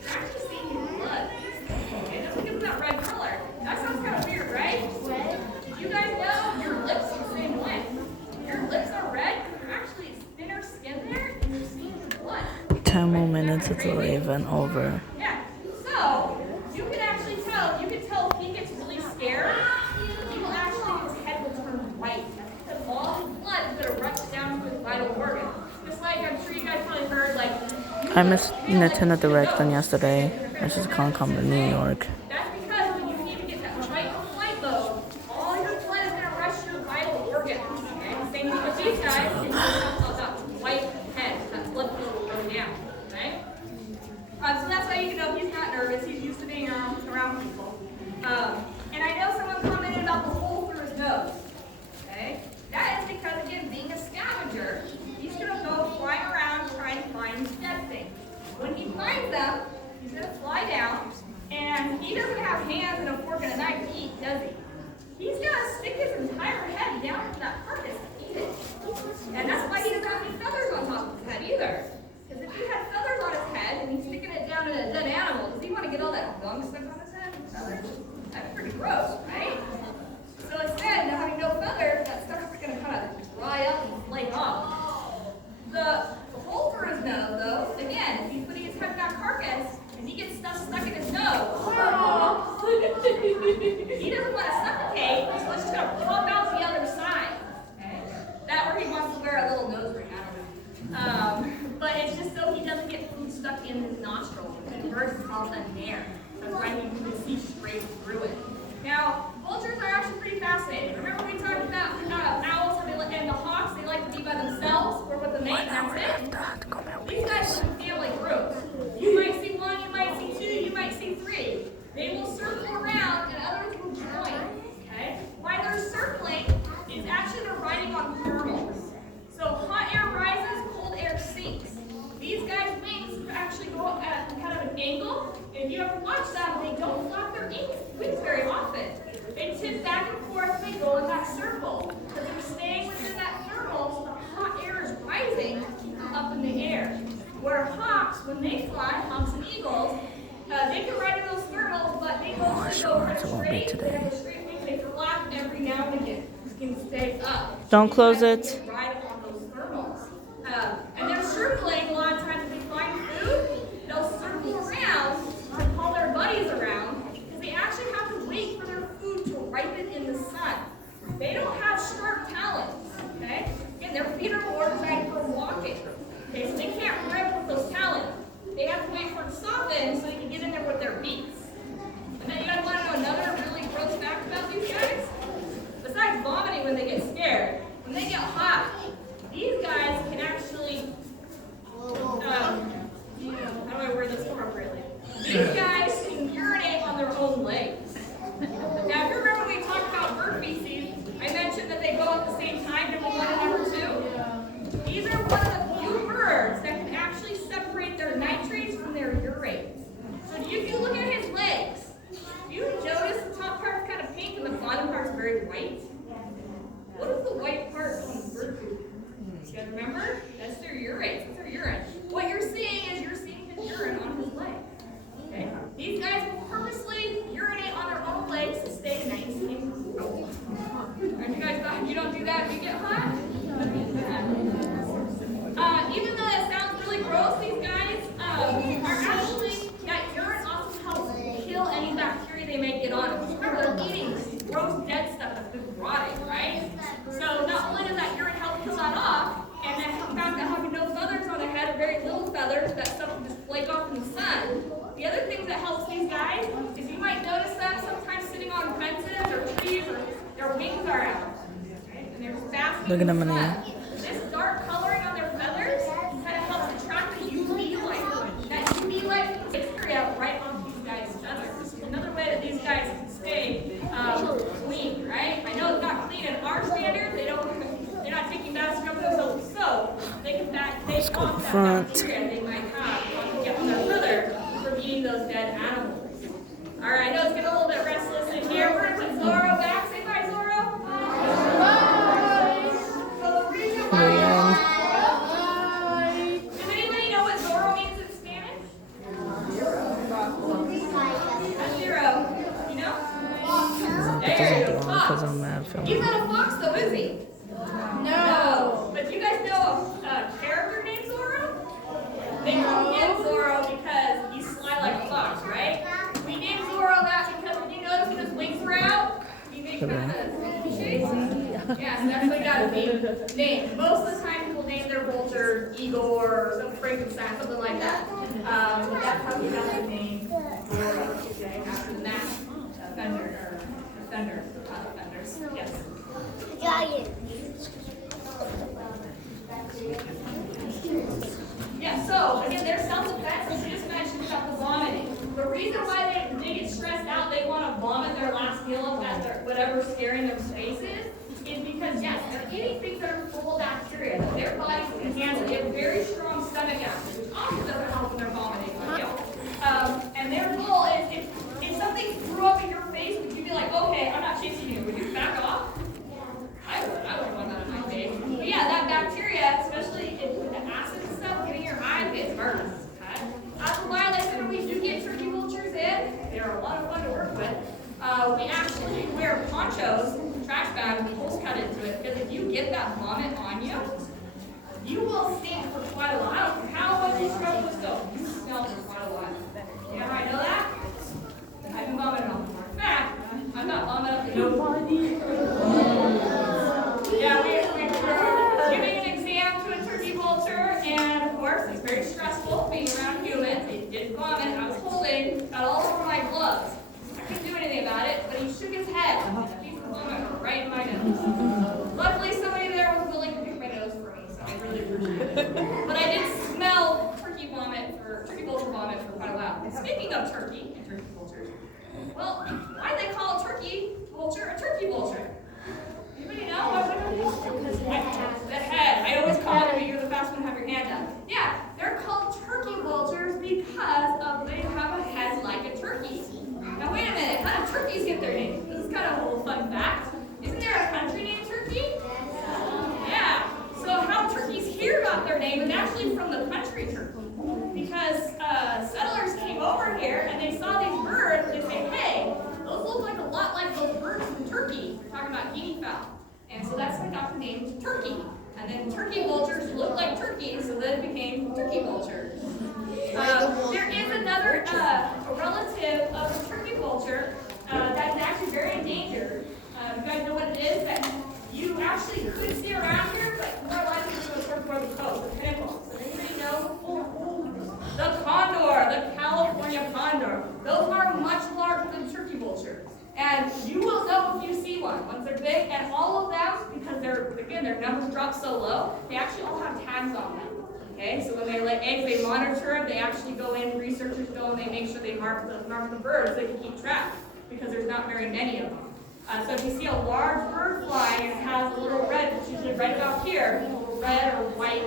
you're actually seeing your blood. Okay? It doesn't give them that red color. That sounds kind of weird, right? Did you guys know your lips are the same way? Your lips are red, you're actually thinner skin there, and you're seeing your blood. 10 more minutes until the event over. Yeah. So you can actually tell. You can tell if he gets really scared. He will actually, his head will turn white. Because all his blood is going to rush down to his vital organ. Just like I'm sure you guys probably heard, like. I missed Nintendo Direct on yesterday. This is Con in New York. That's because when you need to get that right flight mode, all your blood is going to rush to your vital organ. Okay? Same thing with these guys. It's that white head, that blood flow will go down. Okay? So that's why you can know he's not nervous. He's used to being around people. And I know someone commented about the hole through his nose. Okay? That is because, again, being a scavenger, he's going to go flying around trying to find these dead things. When he finds them, he's going to fly down, and he doesn't have hands and a fork and a knife to eat, does he? He's going to stick his entire head down to that carcass and eat it. And that's why he doesn't have any feathers on top of his head either. Because if he had feathers on his head and he's sticking it down in a dead animal, does he want to get all that gunk stuck on his head and feathers? That's pretty gross, right? So instead, now having no feathers, that stuff is going to kind of dry up and flake off. The hole through his nose, though, again, if he's putting his head in that carcass and he gets stuff stuck in his nose, he doesn't want to suffocate, so it's just going to pop out the other side. Okay? That or he wants to wear a little nose ring, I don't know. But it's just so he doesn't get food stuck in his nostrils. And birds is called a nair. That's why you can see straight through it. Now, vultures are actually pretty fascinating. Remember we talked about owls and the hawks, they like to be by themselves or with the mate, and that's it. These guys live in family groups. You might see one, you might ever watch them, they don't flap their wings very often. They tip back and forth, they go in that circle. Because they're staying within that thermal, so the hot air is rising to keep them up in the air. Where hawks, when they fly, hawks and eagles, they can ride in those thermals, but they mostly go kind of straight. They have a straight wing, they flap every now and again. You can stay up. Don't close it. They ride on those thermals. And they're circling a lot of times if they find food, they'll circle around and call their buddies around because they actually have to wait for their food to ripen in the sun. They don't have sharp talons, okay? Again, their feet are more designed for walking. Okay, so they can't rip with those talons. They have to wait for it to soften so they can get in there with their beaks. And then you guys want to know another really gross fact about these guys? Besides vomiting when they get scared, when they get hot, these guys can actually, how do I word this appropriately? These guys can urinate on their own legs. Now, if you remember when we talked about bird feces, I mentioned that they go at the same time, number 1 and number 2. These are one of the few birds that can actually separate their nitrates from their urates. So if you look at his legs, do you notice the top part's kind of pink and the bottom part's very white? What is the white part on the bird food? You guys remember? That's their urates. That's their urine. What you're seeing is you're seeing his urine on his leg. Okay? These guys will purposely urinate on their own legs to stay nice and cool. Aren't you guys glad you don't do that when you get hot? Even though that sounds really gross, these guys are actually, that urine also helps kill any bacteria they may get on them. Remember, they're eating gross dead stuff that's been rotting, right? So not only does that urine help kill that off, and then the fact that having no feathers on their head or very little feathers, that stuff will just flake off in the sun. The other thing that helps these guys is you might notice them sometimes sitting on fences or trees, or their wings are out, right? And they're basking Look at them in in the the sun. This dark coloring on their feathers kind of helps attract the UV light. That UV light bacteria right onto these guys' feathers. Another way that these guys can stay clean, right? I know it's not clean in our standards. They're not taking baths from themselves with soap. They can take off that bacteria they might have to get on their feather from eating those dead animals. All right, I know it's getting a little bit restless in here. We're gonna put Zorro back. Say bye, Zorro. Bye. So the reason why. Does anybody know what Zorro means in Spanish? A zero. You know? There you go. because I'm Fox. mad filming. He's not a fox, though, is he? No. But do you guys know a character named Zorro? They call him Zorro because he's sly like a fox, right? We named Zorro that because when you notice when his wings were out, he makes kind of shades. Yeah, so that's what he got his name. Most of the time people name their vulture Igor or some Frankenstein, something like that. But that's how he got the name Zorro, okay? After that offender, not offenders. Yes. Yeah, so again, their self-defense, as you just mentioned about the vomiting. The reason why they get stressed out, they want to vomit their last meal up at their, whatever's scaring their spaces, is because, yes, they're eating things that are full of bacteria that their bodies can handle. They have very strong stomach acid, which also doesn't help when they're vomiting. And their goal is, if something threw up in your face, would you be like, okay, I'm not chasing you, would you back off? I would want that in my face. But yeah, that bacteria, especially with the acid and stuff, getting your eyes gets hurt. Okay? As a wildlife center, we do get turkey vultures in. They're a lot of fun to work with. We actually wear ponchos, trash bags, with holes cut into it, because if you get that vomit on you, you will stink for quite a while. I don't care how much you scrub with soap, you smell for quite a while. You know how I know that? I've been vomiting on before. In fact, I'm not vomiting up to nobody. Yeah, we're giving an exam to a turkey vulture, and of course, it's very stressful being around humans. He did vomit, and I was holding, got all over my gloves. I couldn't do anything about it, but he shook his head, and a piece of vomit right in my nose. Luckily, somebody there was willing to pick my nose for me, so I really appreciate it. But I did smell turkey vulture vomit for quite a while. Speaking of turkey and turkey vultures, well, why do they call a turkey vulture a turkey vulture? Anybody know? The head. I always call it when you're the fast one to have your hand up. Yeah, they're called turkey vultures because they have a head like a turkey. here and they saw these birds, they say, hey, those look like a lot like those birds from Turkey. We're talking about guinea fowl. And so that's why I got the name turkey. And then turkey vultures look like turkeys, so then it became turkey vulture. There is another a relative of the turkey vulture that is actually very endangered. You guys know what it is? That you actually could see around here, but more likely to go toward the coast, the pinnacle. Does anybody know? The condor, the California condor. Those are much larger than turkey vulture. And you will know if you see one once they're big. And all of them, because their numbers drop so low, they actually all have tags on them. Okay, so when they lay eggs, they monitor them. They actually go in, researchers go and they make sure they mark the birds so they can keep track, because there's not very many of them. So if you see a large bird flying and it has a little red, which is usually right about here, a little red or white,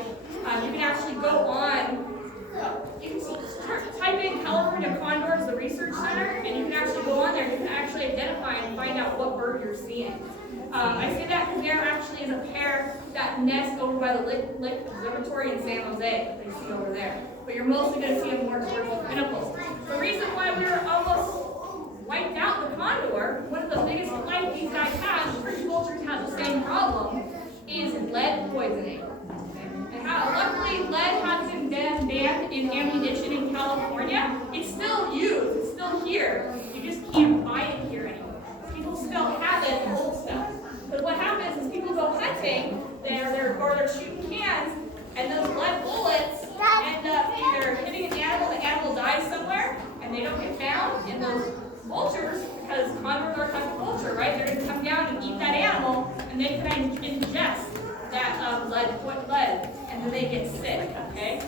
you can actually go on. You can type in California condors, the research center, and you can actually go on there and you can actually identify and find out what bird you're seeing. I say that because there actually is a pair that nest over by the Lake Observatory in San Jose that they see over there. But you're mostly going to see them more towards the pinnacles. The reason why we were almost wiped out the condor, one of the biggest complaints these guys have, turkey vultures have the same problem, is lead poisoning. And luckily, lead hasn't been banned in ammunition in California. It's still used. It's still here. You just can't buy it here anymore. People still have it in old stuff. But what happens is people go hunting, they're shooting cans, and those lead bullets end up either hitting an animal, the animal dies somewhere, and they don't get found. And those vultures, because condors are a type of vulture, right? They're going to come down and eat that animal, and they can ingest that lead, and then they get sick, okay?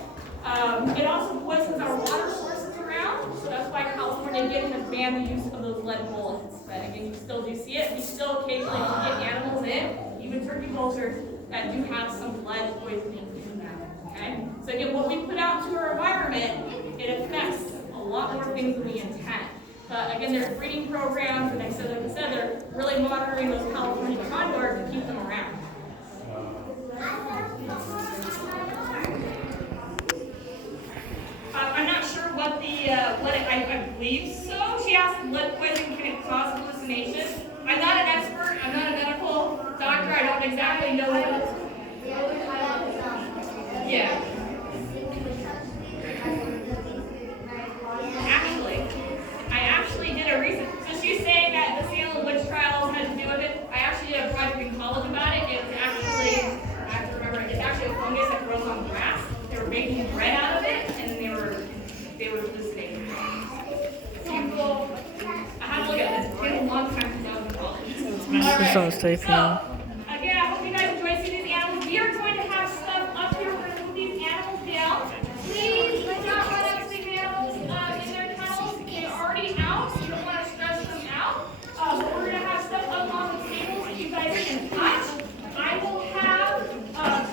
It also poisons our water sources around, so that's why California again has banned the use of those lead bullets. But again, you still do see it. You still occasionally get animals in, even turkey vultures, that do have some lead poisoning in them, okay? So again, what we put out into our environment, it affects a lot more things than we intend. But again, there's breeding programs, and like I said, they're really monitoring those California condors to keep them around. I'm not sure what I believe so. She asked, lead poisoning can it cause hallucinations? I'm not an expert. I'm not a medical doctor. I don't exactly know what. Yeah. I actually did a recent. So she's saying that the Salem witch trials had to do with it. I actually did a project in college about it. It's actually, I have to remember, it's actually a fungus that grows on grass. They were making bread out of it, and they were hallucinating. People, I have to look at this. It's been a long time since I was in college. It's so Again, I hope you guys enjoy seeing these animals. We are going to have stuff up here. We're going to move these animals down. Please do not let us leave animals in their tunnels. They're already out, so you don't want to stress them out. But we're going to have stuff up on the tables that you guys can touch. I will have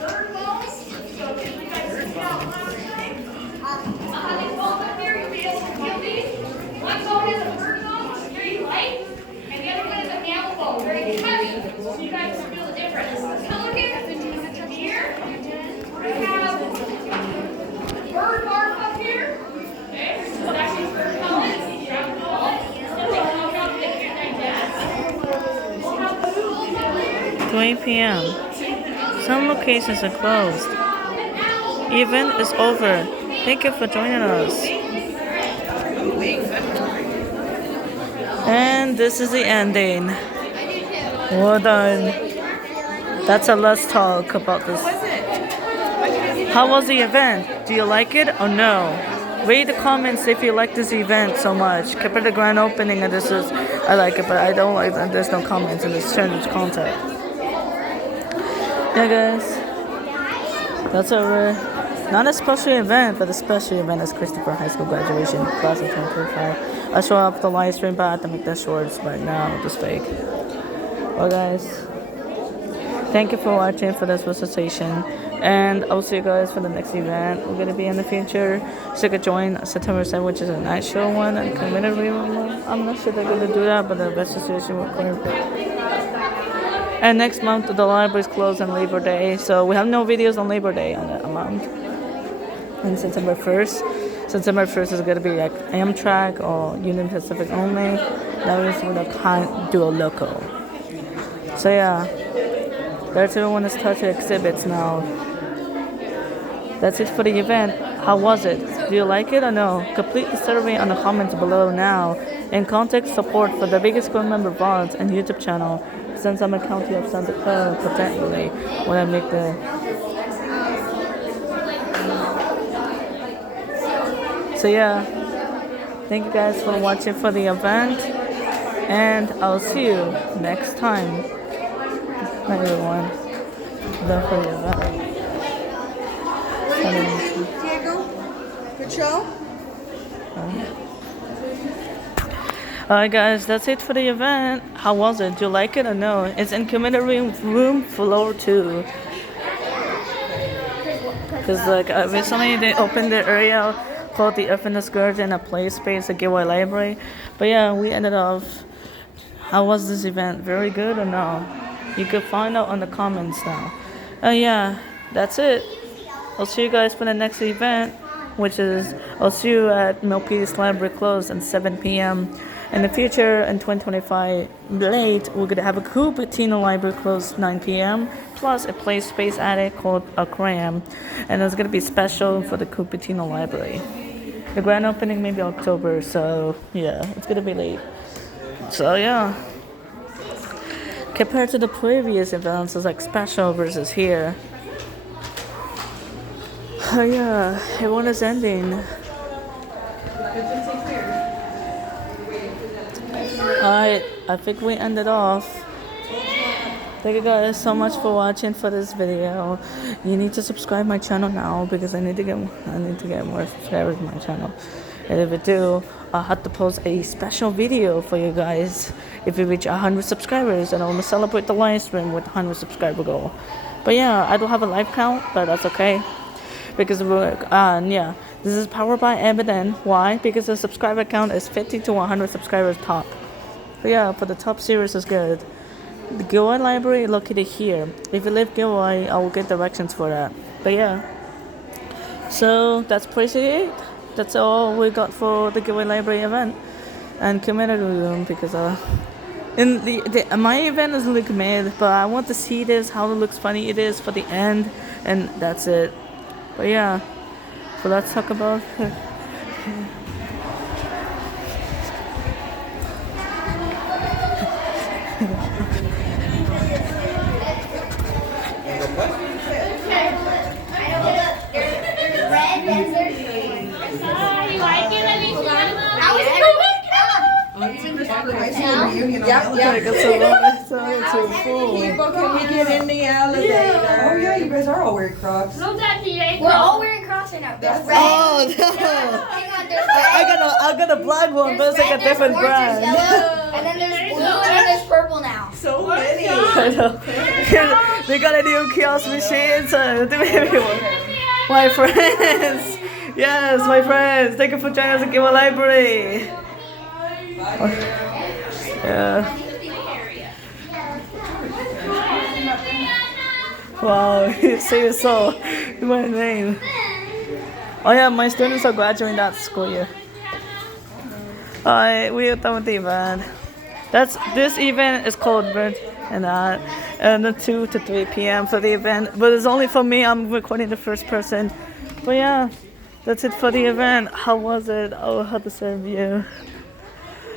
bird bones. So if you guys see out last night, I'll have these bones up here. You'll be able to feel these. One bone is a bird bone, which is very light, and the other one is a mammal bone, very heavy. So you guys can feel the difference. The color here, we're going to have bird bark up here. Okay, so it's actually bird pellets. You have the pellets. If they come up, they can't digest. We'll have the noodles up here. 3 p.m. Some locations are closed. Event is over. Thank you for joining us. And this is the ending. Well done. That's a let's talk about this. How was the event? Do you like it or no? Read the comments if you like this event so much. Compared to the grand opening, and this is, I like it, but I don't like that there's no comments in this channel's content. Yeah, guys, that's over. Not a special event, but a special event is Christopher High School graduation, class of 2025. I show up the live stream, but I have to make that shorts right now, just fake. Well, guys, thank you for watching for this presentation, and I'll see you guys for the next event. We're gonna be in the future. So you could join September 7th, which is a night show one, and community room one. I'm not sure they're gonna do that, but the best situation will clear. And next month the library is closed on Labor Day, so we have no videos on Labor Day on that month. On September 1st. September 1st is gonna be like Amtrak or Union Pacific only. That is with a dual local. So yeah, there's everyone is touching exhibits now. That's it for the event. How was it? Do you like it or no? Complete the survey on the comments below now and contact support for the biggest school member bonds and YouTube channel since I'm a county of Santa Clara potentially when I make the so yeah, thank you guys for watching for the event and I'll see you next time. Bye everyone. Done for the event. Diego, good show. Alright guys, that's it for the event. How was it? Do you like it or no? It's in community room floor 2. Cause like recently they opened the area called the Infinite Garden, a play space, a giveaway library. But yeah, we ended off. How was this event? Very good or no? You could find out on the comments now. Yeah, that's it. I'll see you guys for the next event, which is I'll see you at Milpau's Library Close at 7 p.m. In the future, in 2025 late, we're gonna have a Cupertino Library Close 9 p.m. plus a play space added called Aquarium, and it's gonna be special for the Cupertino Library. The grand opening maybe October, so yeah, it's gonna be late. So yeah, compared to the previous events, it's like special versus here. Oh yeah, everyone is ending. Alright, I think we ended off. Thank you guys so much for watching for this video. You need to subscribe my channel now because I need to get more subscribers on my channel. And if you do, I'll have to post a special video for you guys if we reach 100 subscribers, and I'm gonna celebrate the live stream with 100 subscriber goal. But yeah, I don't have a live count, but that's okay. Because yeah, this is powered by Evident. Why? Because the subscriber count is 50 to 100 subscribers top. But yeah, for the top series is good. The giveaway library is located here. If you live giveaway, I will get directions for that. But yeah, so that's pretty it. That's all we got for the giveaway library event and community room because in my event is look mid, but I want to see this how it looks funny it is for the end, and that's it. But yeah, so let's talk about People, can we get in the elevator? Oh yeah, you guys are all wearing Crocs. No, that Diego. We're all wearing Crocs right now. There's red. Oh no! Hang on, there's red. I got a black one, but it's like a different orange, brand. There's yellow, and then there's blue, and then there's purple now. So many. I know. They got a new kiosk machine, so do everyone. My friends! Yes, my friends! Thank you for joining us at Giveaway Library! Yeah. Wow, say it so. My name. Oh yeah, my students are graduating that school year. Alright, we are done with the event. This event is called Bird and that, and the 2 to 3 p.m. for the event. But it's only for me. I'm recording the first person. But yeah, that's it for the event. How was it? Oh, how to serve you.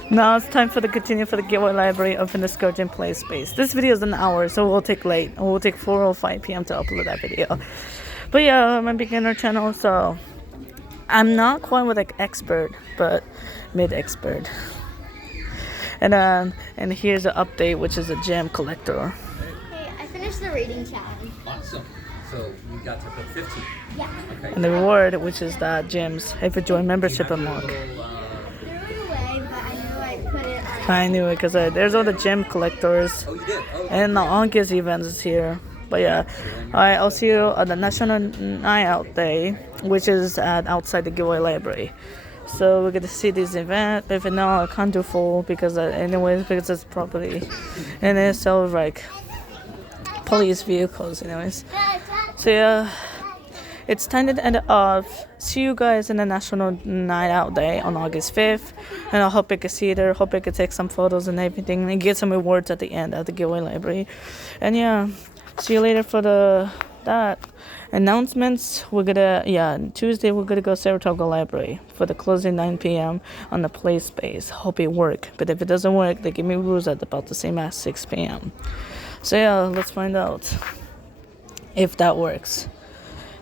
Now it's time for the continue for the giveaway library of the Scourgeon Play Space. This video is an hour, so it will take late. It will take 4 or 5 p.m. to upload that video. But yeah, I'm a beginner channel, so I'm not quite with like expert, but mid-expert. And here's an update, which is a gem collector. Hey, I finished the reading challenge. Awesome. So you got to put 15. Yeah. Okay. And the reward, which is that gems, if you join membership unlock. Threw it away, but I knew I put it on. I knew it because there's all the gem collectors. Oh, you did? Oh, And the August event is here. But yeah, I'll see you on the National Night Out Day, which is outside the giveaway library. So we're gonna see this event. If not, I can't do full because anyways, because it's property, and it's so like police vehicles anyways. So yeah, it's tended end of. See you guys in the National Night Out Day on August 5th, and I hope you can see it there. Hope you can take some photos and everything, and get some awards at the end of the giveaway library. And yeah, see you later for that announcements. We're gonna Tuesday we're gonna go Saratoga Library for the closing 9 p.m. on the play space. Hope it work, but if it doesn't work, they give me rules at about the same as 6 p.m. So yeah, let's find out if that works.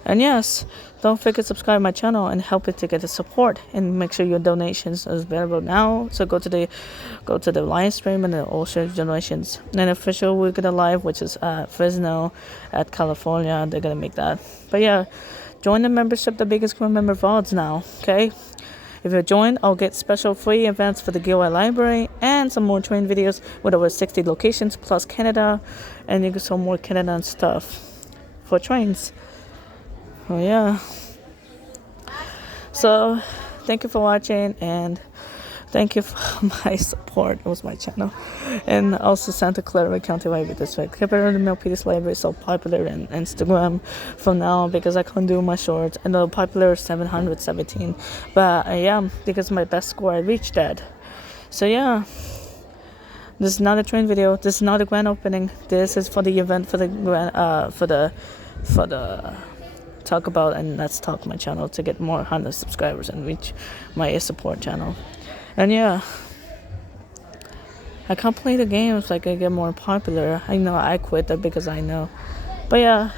And yes, don't forget to subscribe to my channel and help it to get the support, and make sure your donations is available now. So go to the live stream and also donations. And official we're gonna live, which is Fresno at California. They're gonna make that. But yeah, join the membership, the biggest crew member VODs now. Okay. If you join, I'll get special free events for the giveaway library and some more train videos with over 60 locations plus Canada, and you get some more Canada stuff for trains. Oh yeah. So thank you for watching, and thank you for my support. It was my channel. And also Santa Clara County Library District. Capital Milpitas Library is so popular in Instagram from now because I can't do my shorts. And the popular is 717. But yeah, because my best score I reached that. So yeah. This is not a train video. This is not a grand opening. This is for the event for the grand for the talk about and let's talk my channel to get more 100 subscribers and reach my support channel. And yeah, I can't play the games like I get more popular. I know I quit that because I know. But yeah,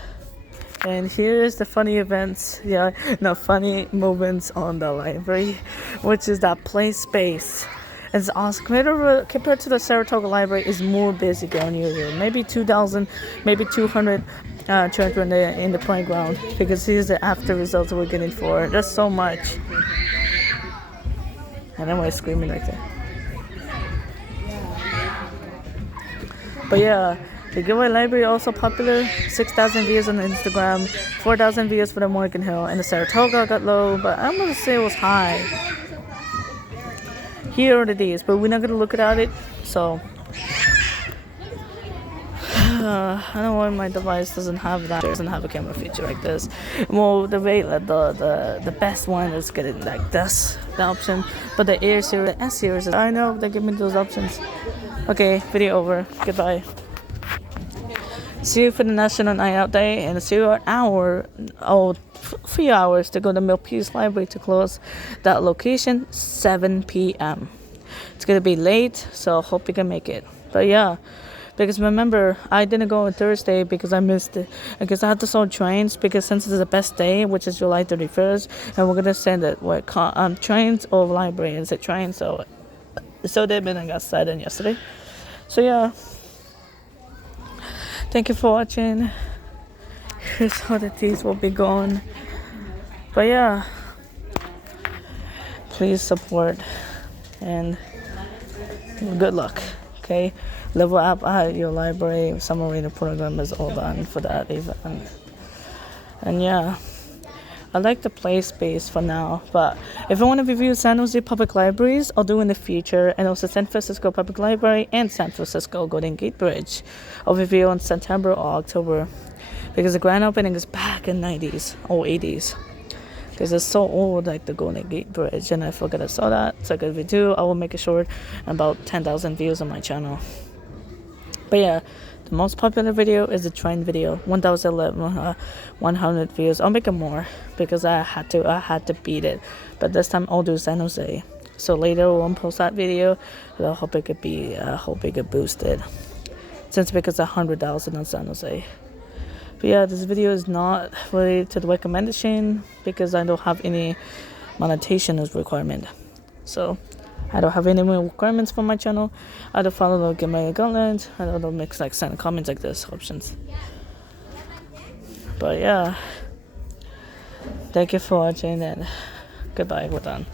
and here's the funny events. Yeah, no funny moments on the library, which is that play space. It's awesome. Compared to the Saratoga Library, is more busy than usual. Maybe 2,000, maybe 200 children in the playground, because here's the after results we're getting for. There's so much. And then we're screaming right there. But yeah, the giveaway library also popular. 6,000 views on Instagram, 4,000 views for the Morgan Hill, and the Saratoga got low, but I'm gonna say it was high. Here it is, but we're not gonna look at it. So I don't know why my device doesn't have that. It doesn't have a camera feature like this. Well, the best one is getting like this, the option. But the Air series, the S series, I know they give me those options. Okay, video over. Goodbye. See you for the National Night Out Day, and see you an hour, 3 hours to go to Milpitas Library to close that location, 7 p.m. It's gonna be late, so hope you can make it. But yeah, because remember, I didn't go on Thursday because I missed it. Because I had to sell trains, because since it's the best day, which is July 31st, and we're gonna send it with trains or library. Is it train? So they've been, I got started yesterday. So yeah. Thank you for watching. Here's how the teeth will be gone. But yeah, please support and good luck. Okay, level up at your library. Summer reading program is all done for that event. And yeah, I like the play space for now, but if I want to review San Jose Public Libraries, I'll do in the future, and also San Francisco Public Library and San Francisco Golden Gate Bridge. I'll review in September or October, because the grand opening is back in 90s or 80s. Because it's so old, like the Golden Gate Bridge, and I forgot I saw that. So if we do, I will make it short, about 10,000 views on my channel. But yeah, the most popular video is the train video, 1,100 views. I'll make it more because I had to beat it. But this time I'll do San Jose. So later I won't post that video, but I hope it could be, boosted. Since because 100,000 on San Jose. But yeah, this video is not related to the recommendation because I don't have any monetization as requirement. So I don't have any more requirements for my channel. I don't follow the Game guidelines. I don't make like send comments like this options. But yeah, thank you for watching and goodbye. We're done.